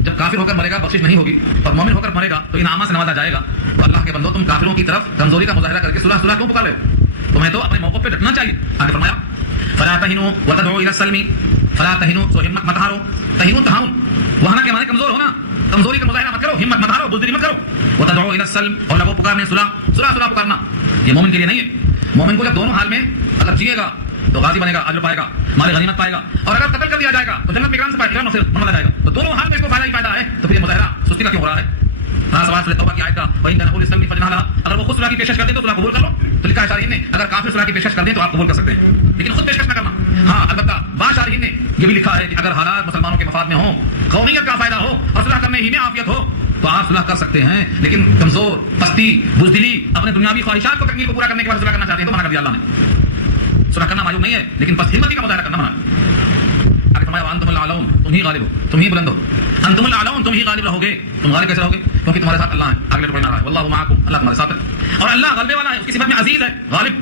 جب کافر ہو کر مرے گا بخشش نہیں ہوگی، اور مومن ہو کر مرے گا تو انعامات سے نوازا جائے گا. تو اللہ کے بندوں تم کافروں کی طرف کمزوری کا مظاہرہ کر کے صلح کیوں پکار رہے ہو؟ تمہیں تو اپنے موقف پہ ڈٹنا چاہیے. آگے فرمایا فلا تہنوا وتدعوا الى السلم، فلا تہنوا سو ہمت مت ہارو. تہنوا تہاؤن وہاں کے معنی کمزور ہونا، کمزوری کا مظاہرہ مت کرو، ہمت مت ہارو، بزدلی مت کرو. وتدعوا الى السلم، اور لوگوں پکارنے صلح پکارنا یہ مومن کے لیے نہیں ہے. مومن کو جب دونوں حال میں اگر جیے گا تو غازی بنے گا، اجر پائے گا، مال غنیمت پائے گا، اور اگر قتل کر دیا جائے گا تو جنت میں اکرام سے منوایا جائے گا. تو دونوں حال میں اس کو فائدہ ہی فائدہ ہے. تو پھر یہ مظاہرہ سستی کا کیوں ہو رہا ہے؟ سوال سورہ توبہ کی آیت کا وَإِن كَانَ الْإِسْلَامِ فَجْنَا، اگر وہ خود صلح کی پیشکش کر دیں تو صلح قبول کر لو. تو لکھا ہے شارحین نے اگر کافر صلح کی پیشکش کر دیں تو آپ قبول کر سکتے ہیں لیکن خود پیشکش نہ کرنا. ہاں البتہ بعض شارحین نے یہ بھی لکھا ہے کہ اگر حالات مسلمانوں کے مفاد میں ہوں، قومیت کا فائدہ ہو اور صلح کرنے ہی میں عافیت ہو تو آپ صلح کر سکتے ہیں. لیکن کمزور، پستی، بزدلی، اپنے دنیاوی خواہشات کو تکمیل کو پورا کرنے کے بعد صلح کرنا چاہتے ہیں تو منع کر دیا اللہ نے. صلح کرنا معلوم نہیں ہے لیکن پس ہمتی کا مظاہرہ کرنا منع. آگے فرمایا وانتم الاعلون، تم ہی غالب ہو، تم ہی بلند ہو. انتم الاعلون، تم ہی غالب رہو گے. تم غالب کیسے رہو گے؟ کیونکہ تمہارے ساتھ اللہ ہے. اگلے رکوع میں آ رہا ہے واللہ معکم، اللہ تمہارے ساتھ ہے. اور اللہ غلبے والا ہے، اس کی صفت میں عزیز ہے، غالب.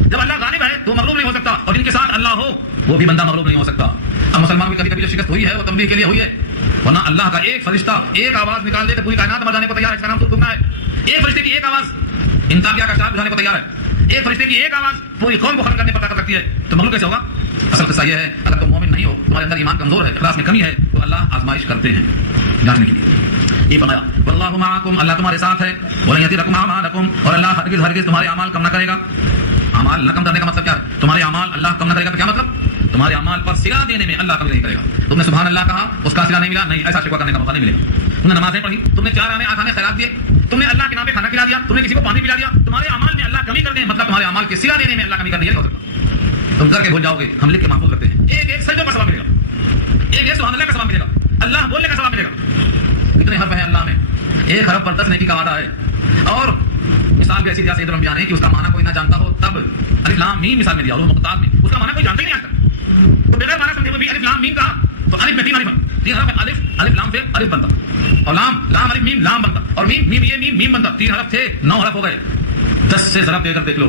جب اللہ غالب ہے تو مغلوب نہیں ہو سکتا، اور جن کے ساتھ اللہ ہو وہ بھی بندہ مغلوب نہیں ہو سکتا. اب مسلمانوں کی کبھی کبھی جو شکست ہوئی ہے وہ تنبیہ کے لیے ہوئی ہے، ورنہ اللہ کا ایک فرشتہ ایک آواز نکال دے تو پوری کائنات مر جانے کو تیار ہے. اس کا نام ترکنا ہے. ایک فرشتے کی ایک آواز انتاکیہ کا شہر بجھانے کو تیار ہے. ایک فرشتے کی ایک آواز پوری قوم کو ختم کرنے پر طاقت رکھتی ہے. تو مغلوب کیسے ہوگا؟ اصل قصہ یہ ہے اگر تم مومن نہیں ہو، تمہارے اندر ایمان کمزور ہے، اخلاص میں کمی ہے، تو اللہ آزمائش کرتے ہیں جانچنے کے لیے. یہ فرمایا واللہ معکم، اللہ تمہارے ساتھ ہے. ولن یترکم اعمالکم، اور اللہ ہرگز تمہارے اعمال کم نہ کرے گا. اعمال نہ کم کرنے کا مطلب کیا ہے؟ تمہارے اعمال اللہ کم نہ کرے گا تو کیا مطلب؟ تمہارے اعمال پر صلہ دینے میں اللہ کمی نہیں کرے گا. تم نے سبحان اللہ کہا، اس کا صلہ نہیں ملا، نہیں، ایسا شکوہ کرنے کا موقع نہیں ملے گا. تم نے نمازیں پڑھی، تم نے 4 آنے خیرات دیے، تم نے اللہ کے نام پہ کھانا کھلا دیا، تم نے کسی کو پانی پلا دیا، تمہارے اعمال میں اللہ کمی کر دیں مطلب تمہارے اعمال کے صلہ دینے میں اللہ کمی کر دیا نہیں ہو سکتا. تم کر کے بھول جاؤ گے. ہم لکھ کے محفوظ کرتے ہیں. ایک سجدوں کا ثواب ملے گا، ایک سبحان اللہ کا ثواب ملے گا، اللہ بولنے کا ثواب ملے گا. کتنے حرف ہیں اللہ میں؟ 1 حرف پر 10 نیکی کا وعدہ ہے. اور مثال بھی ایسی دیا سید الانبیاء نے کہ اس کا معنی کوئی نہ جانتا ہو تب الف لام میم مثال میں دیا، اور مقطعات میں اس کا معنی کوئی جانتا ہی نہیں آج تک، تو بغیر معنی سمجھے ہوئے بھی الف لام میم کہا تو الف میں 3 الف، 3 حرف الف، الف لام سے الف بنتا، اور لام لام الف میم لام بنتا، اور میم میم یہ میم میم بنتا، 3 حرف تھے 9 حرف ہو گئے، 10 سے ضرب دے کر دیکھ لو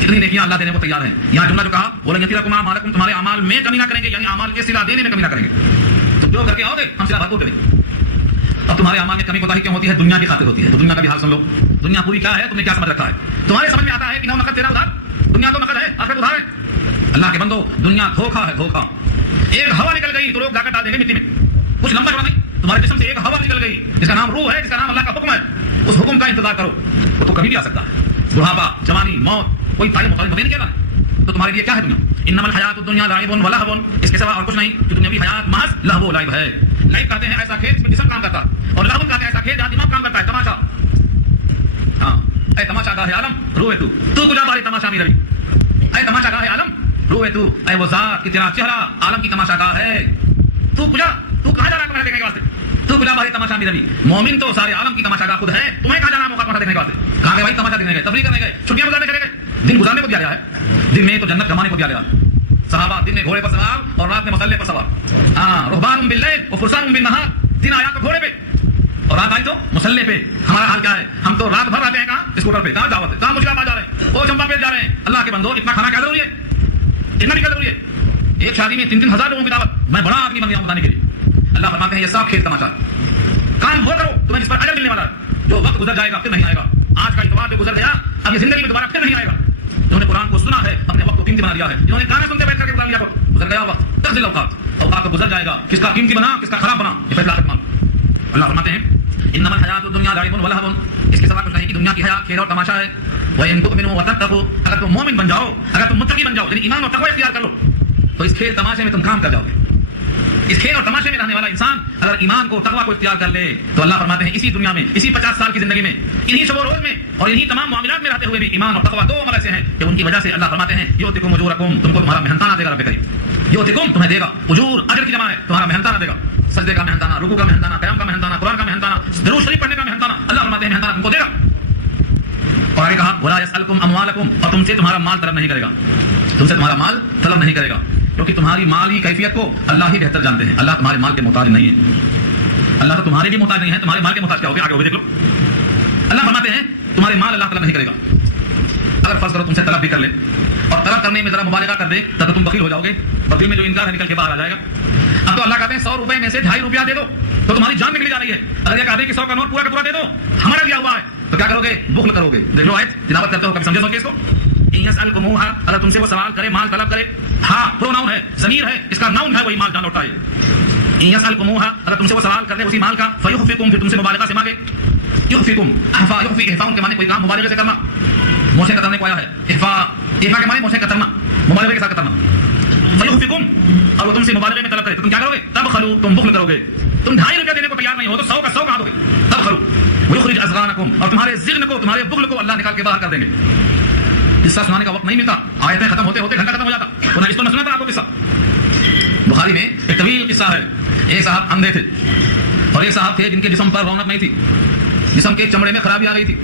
کتنی نیکیاں اللہ دینے کو تیار ہیں۔ یہاں جملہ جو کہا بولیں یتیرکم اعمالکم، تمہارے اعمال میں کمی نہ کریں گے، یعنی اعمال کے صلہ دینے میں کمی نہ کریں گے، تم جو کر کے آؤ گے ہم صلہ بھرپور دیں گے۔ اب تمہارے اعمال میں کمی کوتاہی کیوں ہوتی ہے؟ دنیا کی خاطر ہوتی ہے، تو دنیا کا بھی حال سن لو، دنیا پوری کیا ہے، تم نے کیا سمجھ رکھا ہے؟ تمہارے سمجھ میں آتا ہے کہ نو نقد تیرا ادھار، دنیا تو نقد ہے آخرت ادھار ہے۔ اللہ کے بندو دنیا دھوکا ہے، دھوکا۔ ایک ہوا نکل گئی تو لوگ جا کر ڈال دیں گے مٹی میں، کچھ لمبا چوڑا نہیں، تمہارے جسم سے ایک ہوا نکل گئی جس کا نام روح ہے، جس کا نام اللہ کا حکم ہے، اس حکم کا انتظار کرو، وہ تو کبھی بھی آ سکتا ہے، بڑھاپا، جوانی، موت، کوئی تعلیم مطالعہ نہیں کیا، تو تمہارے لیے کیا ہے دنیا؟ انما الحیات الدنیا لعب و لہو، اس کے سوا اور کچھ نہیں، کہ دنیاوی حیات محض لہو و لعب ہے۔ لعب کہتے ہیں ایسا کھیل جس میں جسم کام کرتا ہے، اور لہو کہتے ہیں ایسا کھیل جہاں دماغ کام کرتا ہے، تماشا۔ ہاں اے تماشا گاہ عالم روئے تو کجا باری تماشا می روی، اے تماشا گاہ عالم روئے تو، اے وہ ذات کہ تیرا چہرہ عالم کی تماشا گاہ ہے، تو کجا، تو کہاں جا رہا ہے تمہیں دیکھنے کے واسطے؟ تو کجا باری تماشا می روی، مومن تو سارے عالم کی تماشا گاہ خود ہے، تمہیں کہاں جانا موقع تمہارا دیکھنے کے واسطے؟ کہاں گئے بھائی؟ تماشا دیکھنے گئے، تفریح کرنے گئے، چھٹیاں گزارنے چلے گئے، دن گزارنے کو دیا گیا ہے، دن میں تو جنت کمانے کو دیا گیا، صحابہ دن میں گھوڑے پر سوار اور رات میں مسلح پر سوار، ہاں رہبان باللیل و فرسان بالنہار، دن آیا تو گھوڑے پہ اور رات آئی تو مسلح پہ۔ ہمارا حال کیا ہے؟ ہم تو رات بھر رہتے ہیں کہاں؟ اسکوٹر پہ، کہاں دعوت ہے، کہاں مشکلات جا رہے ہیں، وہ چمپا پیٹ جا رہے ہیں۔ اللہ کے بندو اتنا کھانا کیا ضروری ہے؟ اتنا بھی کیا ضروری ہے؟ ایک شادی میں 3-3 ہزار لوگوں کی دعوت، میں بڑا آدمی بن گیا ہوں بتانے کے لیے۔ اللہ فرماتے ہیں یہ سب کھیل تماشا، کام وہ کرو تمہیں جس پر اجر ملنے والا ہے، جو وقت گزر جائے گا پھر نہیں آئے گا، آج کا اتوار جو گزر گیا اب یہ زندگی میں دوبارہ پھر نہیں آئے گا۔ جنہوں نے قرآن کو سنا ہے اپنے وقت کو قیمتی بنا دیا ہے، جنہوں نے گانے سنتے بیٹھ کر کے گزار لیا، گزر گیا وقت، تخزل اوقات، اوقات کو گزر جائے گا، کس کا قیمتی بنا کس کا خراب بنا، یہ فیصلہ کرنا۔ اللہ فرماتے ہیں انما الحیات الدنیا لعب و لہو، اس کے سوا کچھ نہیں کہ دنیا کی حیات کھیل اور تماشا ہے۔ وَإِن تُؤْمِنُوا وَتَتَّقُوا، اگر تم مومن بن جاؤ، اگر تم متقی بن جاؤ، یعنی ایمان اور تقوی اختیار کر لو، تو اس کھیل تماشے میں تم کام کر جاؤ گے۔ اس کھیل اور تماشے میں رہنے والا انسان اگر ایمان کو تقوی کو اختیار کر لے تو اللہ فرماتے ہیں اسی دنیا میں، اسی 50 سال کی زندگی میں، انہی شب و روز میں اور انہی تمام معاملات میں رہتے ہوئے بھی ایمان اور تقوی دو عمل ایسے ہیں کہ ان کی وجہ سے اللہ فرماتے ہیں یؤتکم اجورکم، تم کو تمہارا محنتانہ دے گا رب کریم، یؤتکم تمہیں دے گا، اجور اجر کی جمع ہے، تمہارا محنتانہ دے گا، سجدے کا محنتانہ، رکوع کا محنتانہ، قیام کا محنتانہ، قرآن کا محنتانہ، درود شریف پڑھنے کا محنتانہ، اللہ فرماتے ہیں محنتانہ تم کو دے گا۔ اور آگے کہا ولا یسألکم اموالکم، اور تم سے تمہارا مال طلب نہیں کرے گا، تم سے تمہارا مال طلب نہیں کرے گا، کیونکہ تمہاری مال کی کیفیت کو اللہ ہی بہتر جانتے ہیں، اللہ تمہارے مال کے محتاج نہیں ہے، اللہ تو تمہارے بھی محتاج نہیں ہے، تمہارے مال کے محتاج کیا ہوگے؟ آگے دیکھ لو، اللہ فرماتے ہیں تمہارے مال اللہ طلب نہیں کرے گا، اگر فرض کرو تم سے طلب بھی کر لے اور طلب کرنے میں ذرا مبالغہ کر دے تب تو تم بخیل ہو جاؤ گے، بخیل میں جو انکار ہے نکل کے باہر آ جائے گا۔ اب تو اللہ کہتے ہیں 100 روپے میں سے 2.5 روپیہ دے دو تو تمہاری جان نکلی جا رہی ہے، اگر یہ کہتے ہیں کہ 100 کا نوٹ پورا کا پورا دے دو ہمارا دیا ہوا ہے تو کیا کرو گے؟ بخل کرو گے۔ دیکھ لو آیت تلاوت کرتے ہو، کبھی سمجھے سوچے اس کو؟ یسألکموہا، اگر تم سے وہ سوال کرے، مال طلب کرے، ہاں پروناؤن ہے، ضمیر ہے، اس کا ناؤن ہے، وہی مال جان لوٹا ہے۔ یسألکموہا، اگر تم سے وہ سوال کر لے اسی مال کا، فیحفکم، پھر تم سے مبالغہ سے مانگے، یحفکم، احفا، یحفی، احفاء کے معنی کوئی کام مبالغے سے کرنا، موچے کترنے کو آیا ہے، احفاء، احفاء کے معنی موچے کترنا، مبالغے کے ساتھ کترنا، فیحفکم، اور وہ تم سے مبالغے میں طلب کرے تو تم کیا کرو گے؟ تبخلوا، تم بخل کرو گے، تم 2.5 روپیہ دینے کو تیار نہیں ہو تو 100 کا 100 کہاں دو گے؟ تبخلوا ویخرج اضغانکم، اور تمہارے ذغن کو، تمہارے بخل کو اللہ نکال کے باہر کر دیں گے۔ قصہ سنانے کا وقت نہیں ملتا، آیتیں ختم ہوتے ہوتے گھنٹہ ختم ہو جاتا، ورنہ اس کو نہ سناتا آپ کو قصہ۔ بخاری میں ایک طویل قصہ ہے، ایک صاحب اندھے تھے اور ایک صاحب تھے جن کے جسم پر رونق نہیں تھی، جسم کے چمڑے میں خرابی آ گئی تھی،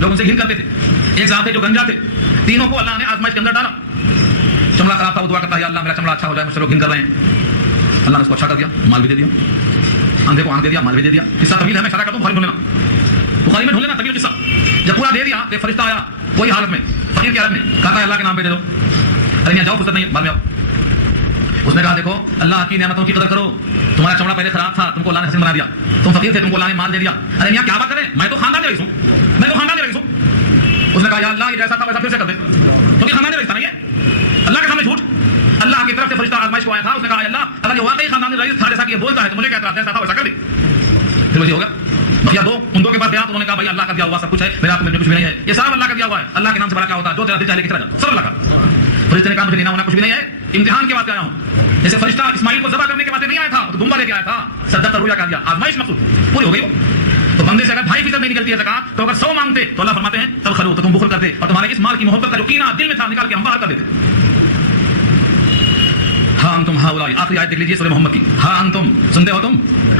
لوگ ان سے گھن کرتے تھے، ایک صاحب تھے جو گنجا تھے، تینوں کو اللہ نے آزمائش کے اندر ڈالا، چمڑا خراب تھا، وہ دعا کرتا ہے یا اللہ میرا چمڑا اچھا ہو جائے، مجھ سے لوگ گھن کر رہے ہیں، اللہ نے اس کو اچھا کر دیا، مال بھی دے دیا، اندھے کو آنکھ دے دیا، مال بھی دے دیا۔ قصہ طویل ہے، میں اشارہ کرتا ہوں، بخاری میں ڈھونڈ لینا طویل قصہ۔ جب پورا دے دیا کہ فرشتہ آیا کوئی حالت میں، فقیر کی حالت میں، کہتا ہے اللہ کے نام پہ دے دو، ارے یہاں جاؤ، فرصت نہیں ہے، بعد میں آؤ۔ اس نے کہا دیکھو اللہ کی نعمتوں کی قدر کرو، تمہارا چمڑا پہلے خراب تھا، تم کو اللہ نے حسن بنا دیا، تم فقیر تھے، تم کو اللہ نے مال دے دیا، ارے یہاں کیا بات کریں، میں تو خاندان رئیس ہوں، میں تو خاندان رئیس ہوں۔ اس نے کہا یا اللہ یہ جیسا تھا ویسا پھر سے کر دے، کیونکہ خاندان رئیس تھا نہیں ہے، اللہ کے سامنے جھوٹ، اللہ کی طرف سے فرشتہ آزمائش کو آیا تھا، اس نے کہا اللہ اگر یہ واقعی خاندان رئیس تھا جیسا کہ یہ بولتا ہے تو مجھے کیا اعتراض ہے، ایسا تھا ویسا کر دے، پھر وہی ہوگا۔ بقیہ دو، ان دو کے پاس گیا تو انہوں نے کہا بھائی اللہ کا دیا ہوا سب کچھ ہے، میرا تمہیں کچھ بھی نہیں ہے، یہ سب اللہ کا دیا ہوا ہے، اللہ کے نام سے بڑا کیا ہوتا ہے، جو تیرا دل چاہے لے کے چلا جا، سب اللہ کا۔ فرشتے نے کہا مجھے لینا ہونا کچھ بھی نہیں ہے، امتحان کے واسطے آیا ہوں، جیسے فرشتہ اسماعیل کو ذبح کرنے کے واسطے نہیں آیا تھا، تو دمبا لے کے آیا تھا، صدقۃ الرؤیا کہا دیا، آزمائش مقصود پوری ہو گئی۔ تو بندے سے اگر 2.5% نہیں نکلتی ہے زکات تو اگر 100 مانگتے تو اللہ فرماتے ہیں تب خلو، تو تم بخل کرتے اور تمہارے اس مال کی محبت کا جو کینہ دل میں تھا نکال کے ہم باہر کر دیتے۔ ہاں انتم ہاؤلائی، آخری آیت دیکھ لیجیے سورہ محمد کی، ہاں انتم، سنتے ہو تم،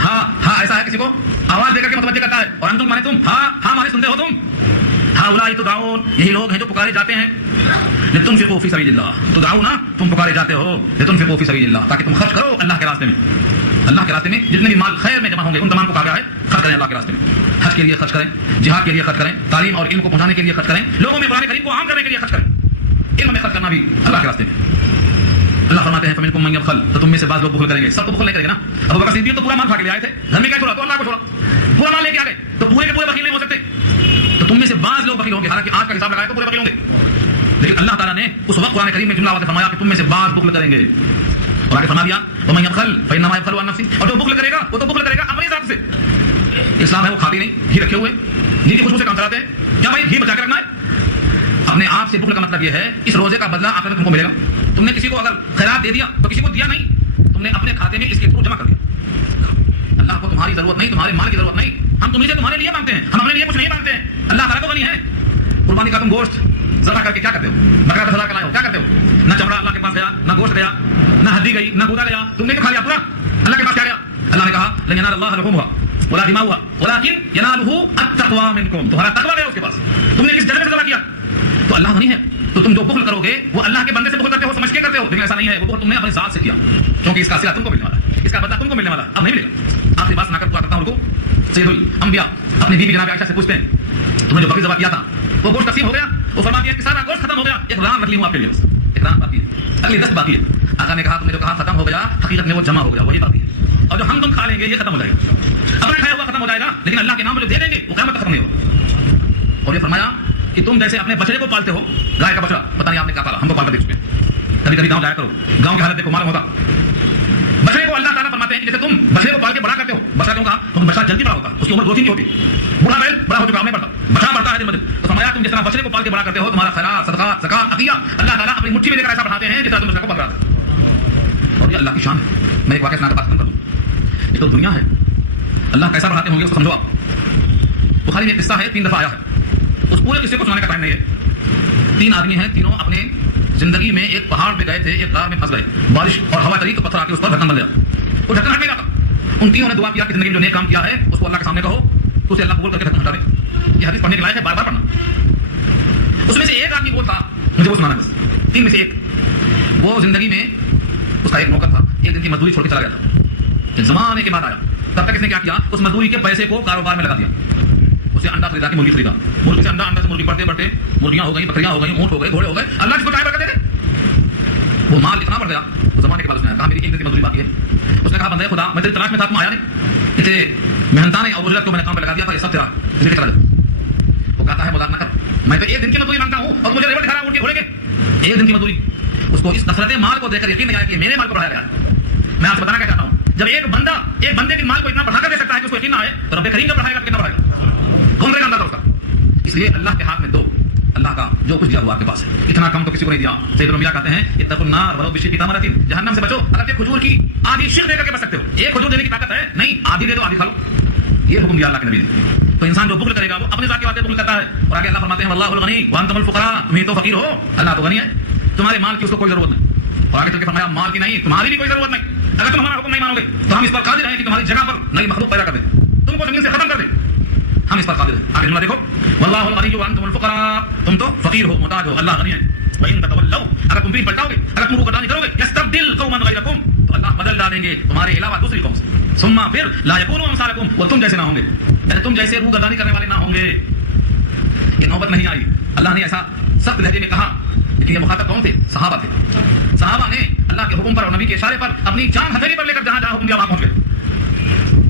ہاں ہاں ایسا ہے کسی کو آواز دے کر کے متوجہ کرتا ہے، اور انتم مانے تم، ہاں ہاں مانے سنتے ہو تم، ہؤلاء تدعون، یہی لوگ ہیں جو پکارے جاتے ہیں لتنفقوا فی سبیل اللہ، تدعون تم پکارے جاتے ہو لتنفقوا فی سبیل اللہ، تاکہ تم خرچ کرو اللہ کے راستے میں. اللہ کے راستے میں جتنے بھی مال خیر میں جمع ہوں گے ان تمام کو کہا گیا ہے خرچ کریں اللہ کے راستے میں. حج کے لیے خرچ کریں، جہاد کے لیے خرچ کریں، تعلیم اور علم کو پہنچانے کے لیے خرچ کریں، لوگوں میں قرآن کریم کو عام کرنے کے لیے خرچ کریں. علم میں خرچ کرنا بھی اللہ کے راستے میں. اللہ فرماتے ہیں فمنکم من یبخل، تو تم میں سے بعض لوگ بخل کریں گے. سب کو بخل نہیں کریں گے نا. ابو بکر صدیق تو پورا مال کھا کے لے آئے تھے، گھر میں کیا چھوڑا تو اللہ کو چھوڑا، پورا مال لے کے آ گئے تو پورے کے پورے بخیل نہیں ہو سکتے. تو تم میں سے بعض لوگ بخیل ہوں گے، حالانکہ آج کا حساب لگائے تو پورے بخیل ہوں گے. لیکن اللہ تعالیٰ نے اس وقت قرآن کریم میں جملہ واضح فرمایا کہ تم میں سے بعض بخل کریں گے، اور آگے فرما دیا ومن یبخل فانما یبخل عن نفسه، اور جو بخل کرے گا وہ تو بخل کرے گا اپنی ذات سے. اسلام ہے وہ کھاتے نہیں، گھی رکھے ہوئے، گھی کی خوشبو سے کام چلاتے ہیں. کیا بھائی گھی بچا کے رکھنا ہے؟ اپنے آپ سے بخل کا مطلب یہ ہے اس روزے کا بدلہ آخرت میں تم کو ملے گا. تم نے کسی کو اگر خیرات دے دیا تو کسی کو دیا نہیں، تم نے اپنے کھاتے میں اس کے تھرو جمع کر دیا. اللہ کو تمہاری ضرورت نہیں، تمہارے مال کی ضرورت نہیں. ہم تمہیں سے تمہارے لیے مانگتے ہیں، ہم اپنے لیے کچھ نہیں مانگتے ہیں. اللہ تعالیٰ کو غنی ہے. قربانی کا تم گوشت ذبح کر کے کیا کرتے ہو؟ بکرا 10,000 کا لائے ہو، کیا کرتے ہو؟ نہ چمڑا اللہ کے پاس گیا، نہ گوشت گیا، نہ ہڈی گئی، نہ گودا گیا، تم نے تو کھا لیا پورا. اللہ کے پاس کیا گیا؟ اللہ نے کہا لن ینال اللہ لحومها ولا دماؤها ولكن يناله التقوى منكم، تمہارا تقوی گیا اس کے پاس. تم نے کس جذبے سے ذبح کیا؟ تو اللہ غنی ہے. تو تم جو بخل کرو گے وہ اللہ کے بندے سے بخل کرتے ہو، سمجھ کے کرتے ہو، لیکن ایسا نہیں ہے. وہ بخل تم نے اپنی ذات سے کیا، کیونکہ اس کا صلہ تم کو ملنے والا ہے، اس کا بدلہ تم کو ملنے والا ہے، اب نہیں ملے گا. آخری بات سنا کر دعا کرتا ہوں. رکو. سید الانبیاء اپنی بیوی جناب عائشہ سے پوچھتے ہیں تم نے جو بکری ذبح کیا تھا وہ گوشت تقسیم ہو گیا؟ وہ فرماتی ہے کہ سارا گوشت ختم ہو گیا، ایک ران رکھ لی ہوں آپ کے لیے، بس ایک ران باقی ہے، اگلی 10 باقی ہے. آقا نے کہا تم نے جو کہا ختم ہو گیا، حقیقت میں وہ جمع ہو گیا، وہی باقی ہے. اور جو ہم تم کھا لیں گے یہ ختم ہو جائے گا، اپنا کھایا ہوا ختم ہو جائے گا، لیکن اللہ کے نام پر جو دے دیں گے وہ قیامت تک ختم نہیں ہوگا. اور یہ فرمایا کہ تم جیسے اپنے بچڑے کو پالتے ہو، گائے کا بچڑا، پتہ نہیں آپ نے کیا پالا، ہم کو پال کر دیکھ چکے ہیں. کبھی کبھی گاؤں جایا کرو، گاؤں کی حالت دیکھو، معلوم ہوگا. بچڑے کو اللہ تعالیٰ فرماتے ہیں کہ جیسے تم بچڑے کو پال کے بڑا کرتے ہو. بچڑا کیوں کہا؟ کیونکہ بچڑا جلدی بڑا ہوتا ہے، اس کی عمر 2-3 کی ہوتی. بوڑھا بیل بڑا ہو چکا نہیں پڑتا، بچڑا بڑھتا ہے دن بدن. تو فرمایا تم جس طرح بچڑے کو پال کے بڑا کرتے ہو، تمہارا خیرات، صدقات، زکات، عطیہ اللہ تعالیٰ اپنی مٹھی میں لے کر ایسا بڑھاتے ہیں جس طرح تم بچڑے کو پال کراتے ہو. اور یہ اللہ کی شان ہے. میں ایک واقعہ سنا کر بات ختم کر دوں. یہ تو دنیا ہے، اللہ کیسا بڑھاتے ہوں گے اس کو سمجھو آپ. بخاری میں ایک قصہ ہے، 3 دفعہ آیا ہے. اس پورے قصے کو سنانے کا ٹائم نہیں ہے. 3 آدمی ہیں، تینوں اپنے زندگی میں ایک پہاڑ پہ گئے تھے، ایک غار میں پھنس گئے. بارش اور ہوا چلی تو پتھر آ کے اس پر ڈھکن بن گیا. وہ ڈھکن ہٹ نہیں رہا. ان تینوں نے دعا کیا کہ زندگی میں جو نیک کام کیا ہے اس کو اللہ کے سامنے کہو تو اسے اللہ قبول کر کے ڈھکن ہٹا دے. یہ حدیث پڑھنے کے لائق ہے، بار بار پڑھنا. اس میں سے ایک آدمی وہ تھا، مجھے وہ سنانا بس. 3 میں سے ایک، وہ زندگی میں اس کا ایک نوکر تھا، ایک دن کی مزدوری چھوڑ کے چلا گیا تھا. زمانے کے بعد آیا، تب تک اس نے کیا کیا؟ اس مزدوری کے پیسے کو کاروبار میں لگا دیا. اسے انڈا خریدا کہ مرغی خریدا، مرغی سے انڈا، انڈا سے مرغی، بڑھتے بڑھتے مرغیاں ہو گئی، بکریاں ہو گئی، اونٹ ہو گئے، گھوڑے ہو گئے. اللہ جس کو چاہے برکت دے دے. وہ مال اتنا بڑھ گیا. زمانے کے بعد اس نے کہا میری ایک دن کی مزدوری باقی ہے. اس نے کہا بندے خدا میں تیری تلاش میں تھا، تم آیا نہیں، اتنے محنتانے اور اجرت کو میں نے کام پہ لگا دیا تھا، یہ سب تیرا ہے، چلا جا. وہ کہتا ہے مذاق نہ کر، میں تو ایک دن کی مزدوری مانگتا ہوں اور مجھے ریوٹ دکھا رہا ہے اونٹ کے گھوڑے کے. ایک دن کی مزدوری. اس کو اس کثرت مال کو دیکھ کر یقین نہیں آیا کہ میرے مال کو بڑھایا گیا. میں آپ سے بتانا کیا چاہتا ہوں، جب ایک بندے کے مال کو اتنا بڑھا کر دے سکتا ہے کہ اس کو یقین نہ آئے تو رب کریم جب بڑھائے گا تو کتنا بڑھائے گا؟ کون کرے گا اندازہ اس کا؟ اس لیے اللہ کے ہاتھ میں دو، اللہ کا جو کچھ دیا ہوا آپ کے پاس ہے. اتنا کم تو کسی کو نہیں دیا. سید الانبیاء کہتے ہیں اتقوا النار ولو بشق تمرۃ، جہنم سے بچو اگر ایک کھجور کی آدھی شق دے کر کے بچ سکتے ہو. ایک کھجور دینے کی طاقت ہے نہیں، آدھی دے دو، آدھی کھا لو. یہ حکم دیا اللہ کے نبی نے. تو انسان جو بخل کرے گا وہ اپنی ذات کی باتیں بخل کرتا ہے. اور آگے اللہ فرماتے ہیں واللہ الغنی وانتم الفقراء، تم ہی تو فقیر ہو، اللہ تو غنی ہے، تمہارے مال کی اس کو کوئی ضرورت نہیں. اور آگے چل کے فرمایا مال کی نہیں، تمہاری بھی کوئی ضرورت نہیں. اگر تم ہمارا حکم نہیں مانو گے تو ہم اس پر قادر ہیں کہ تمہاری جگہ پر نئی مخلوق پیدا کر دیں، تم کو زمین سے ختم کر دیں. ہم اس پر قادر ہیں. آگے جملہ دیکھو واللہ الغنی وانتم الفقراء، تم تو فقیر ہو، محتاج ہو، اللہ غنی ہے. وَإِن تَتَوَلَّوْا، اگر تم بھی پلٹاؤ گے، اگر تم روگردانی کرو گے، يَسْتَبْدِلْ قَوْمًا غَيْرَكُمْ، تو اللہ بدل ڈالیں گے تمہارے علاوہ دوسری قوم سے. ثم پھر لا يَكُونُوا أَمْثَالَكُمْ، وہ تم جیسے نہ ہوں گے، یعنی تم جیسے روگردانی کرنے والے نہ ہوں گے. یہ نوبت نہیں آئی. اللہ نے ایسا سخت لہجے میں کہا، لیکن یہ مخاطب کون تھے؟ صحابہ تھے. صحابہ نے اللہ کے حکم پر اور نبی کے اشارے پر اپنی جان ہتھیلی پر لے کر جہاں جہاں حکم دیا وہاں پہنچ گئے.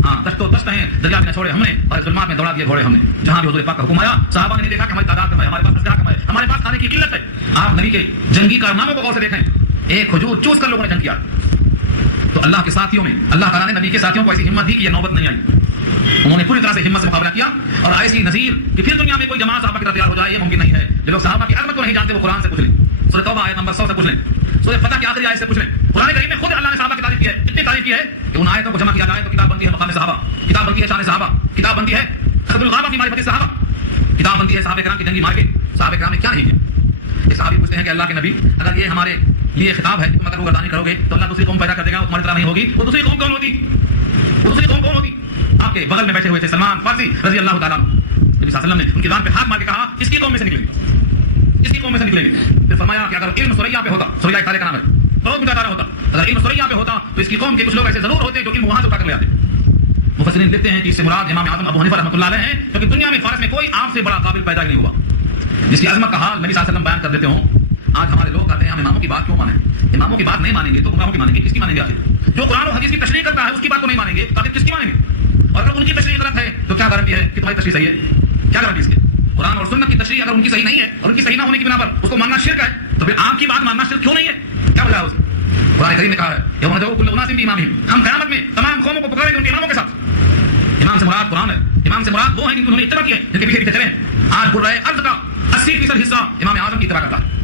ہاں دشت و دشت ہیں، دریا میں چھوڑے ہم نے اور ظلمات میں دوڑا دیے گھوڑے ہم نے. جہاں بھی حضور پاک کا حکم آیا صحابہ نے نہیں دیکھا کہ ہماری تعداد کم ہے، ہمارے پاس اسلحہ کم ہے، ہمارے پاس کھانے کی قلت ہے. آپ نبی کے جنگی کارناموں کو غور سے دیکھیں، ایک کھجور چوس کر لوگوں نے جنگ کیا. تو اللہ کے ساتھیوں میں اللہ تعالیٰ نے نبی کے ساتھیوں کو ایسی ہمت دی کہ یہ نوبت نہیں آئی. انہوں نے پوری طرح سے ہمت سے مقابلہ کیا. اور ایسی نذیر کہ پھر دنیا میں کوئی جماعت صحابہ کی طرح تیار ہو جائے یہ ممکن نہیں ہے. جو لوگ صحابہ کی عظمت کو نہیں جانتے وہ قرآن سے پوچھ لیں، سورہ توبہ آیت نمبر 100 سے پوچھ لیں، سورہ فتح کی آخری آیت سے پوچھ لیں. قرآن کریم میں خود اللہ نے صحابہ کی تعریف کی ہے، اتنی تعریف کی ہے کہ ان آیتوں کو جمع کیا جائے تو کتاب بنتی ہے مقام صحابہ، کتاب بنتی ہے شان صحابہ، کتاب بنتی ہے خط الغابہ فی معرفت صحابہ، کتاب بنتی ہے صحابہ کرام کی جنگی مارکے. صحابہ کرام نے کیا نہیں کیا. ایک صحابی پوچھتے ہیں کہ اللہ کے نبی اگر یہ ہمارے لیے خطاب ہے کہ تم اگر روگردانی کرو گے تو اللہ دوسری قوم پیدا کر دے گا، وہ تمہاری طرح نہیں ہوگی. وہ دوسری قوم کون ہوتی؟ وہ دوسری قوم کون ہوتی؟ آپ کے بغل میں بیٹھے ہوئے تھے سلمان فارسی رضی اللہ تعالیٰ عنہ. نبی صلی اللہ علیہ وسلم نے ان کی زبان پہ ہاتھ مار کے کہا اس کی قوم میں سے نکلیں گے، اس کی قوم میں سے نکلیں گے. پھر فرمایا کہ اگر علم سریا پہ ہوتا، سریا ایک تارے کا نام ہے، بہت اونچا تارا ہوتا، اگر علم سریا پہ ہوتا تو اس کی قوم کے کچھ لوگ ایسے ضرور ہوتے جو علم وہاں سے اٹھا کر لے آتے. مفسرین لکھتے ہیں کہ اس سے مراد امام اعظم ابو حنیفہ رحمۃ اللہ علیہ ہیں، کیونکہ دنیا میں فارس میں کوئی آپ سے بڑا قابل پیدا ہی نہیں ہوا جس کی عظمت کا حال نبی صلی اللہ علیہ وسلم بیان کر دیتے ہوں. آج ہمارے لوگ کہتے ہیں ہم اماموں کی بات کیوں مانیں؟ اماموں کی بات نہیں مانیں گے تو گمراہوں کی مانیں گے، کس کی مانیں گے؟ آخر جو قرآن و حدیث کی تشریح کرتا ہے اس کی بات کو نہیں مانیں گے تو آخر کس کی مانیں گے؟ اور اگر ان کی تشریح غلط ہے تو کیا گارنٹی ہے کہ تمہاری تشریح صحیح ہے؟ کیا گارنٹی اس کی؟ قرآن اور سنت کی تشریح اگر ان کی صحیح نہیں ہے اور ان کی صحیح نہ ہونے کی بنا پر اس کو ماننا شرک ہے تو پھر آپ کی بات ماننا شرک کیوں نہیں ہے؟ کیا وجہ ہے اس کی؟ قرآن کریم نے کہا ہے یوم ندعو کل اناس بامامہم، ہم قیامت میں تمام قوموں کو پکاریں گے ان کے اماموں کے ساتھ. امام سے مراد قرآن ہے، امام سے مراد وہ ہیں جن کو انہوں نے اتباع کی ہے، جن کے پیچھے پیچھے چلے ہیں. آج برائے ارض کا 80% حصہ امام اعظم کی اتباع کرتا ہے.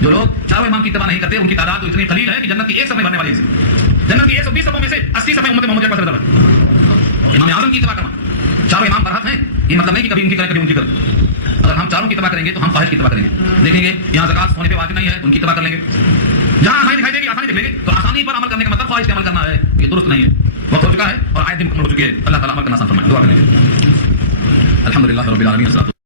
جو لوگ چاروں امام کی اتباع نہیں کرتے ان کی تعداد تو اتنی قلیل ہے کہ جنت کی ایک صف میں بھرنے والے ہیں. جنت کی 120 صفوں میں سے 80 صفیں امت محمدیہ کا سردر ہے. امام اعظم کی اتباع کرنا، چاروں امام برحق ہیں، یہ مطلب نہیں کہ کبھی ان کی کریں کبھی ان کی کریں. اگر ہم چاروں کی اتباع کریں گے تو ہم فاحش کی اتباع کریں گے. دیکھیں گے یہاں زکات ہونے پہ واجب نہیں ہے ان کی اتباع کر لیں گے. جہاں آسانی دکھائی دے گی آسانی دیکھ لیں گے. تو آسانی پر عمل کرنے کا مطلب خواہش پہ عمل کرنا ہے، یہ درست نہیں ہے. وقت ہو چکا ہے اور آیت بھی مکمل ہو چکی ہے. اللہ تعالیٰ عمل کرنا آسان فرمائے. دعا کریں. الحمدللہ رب العالمین.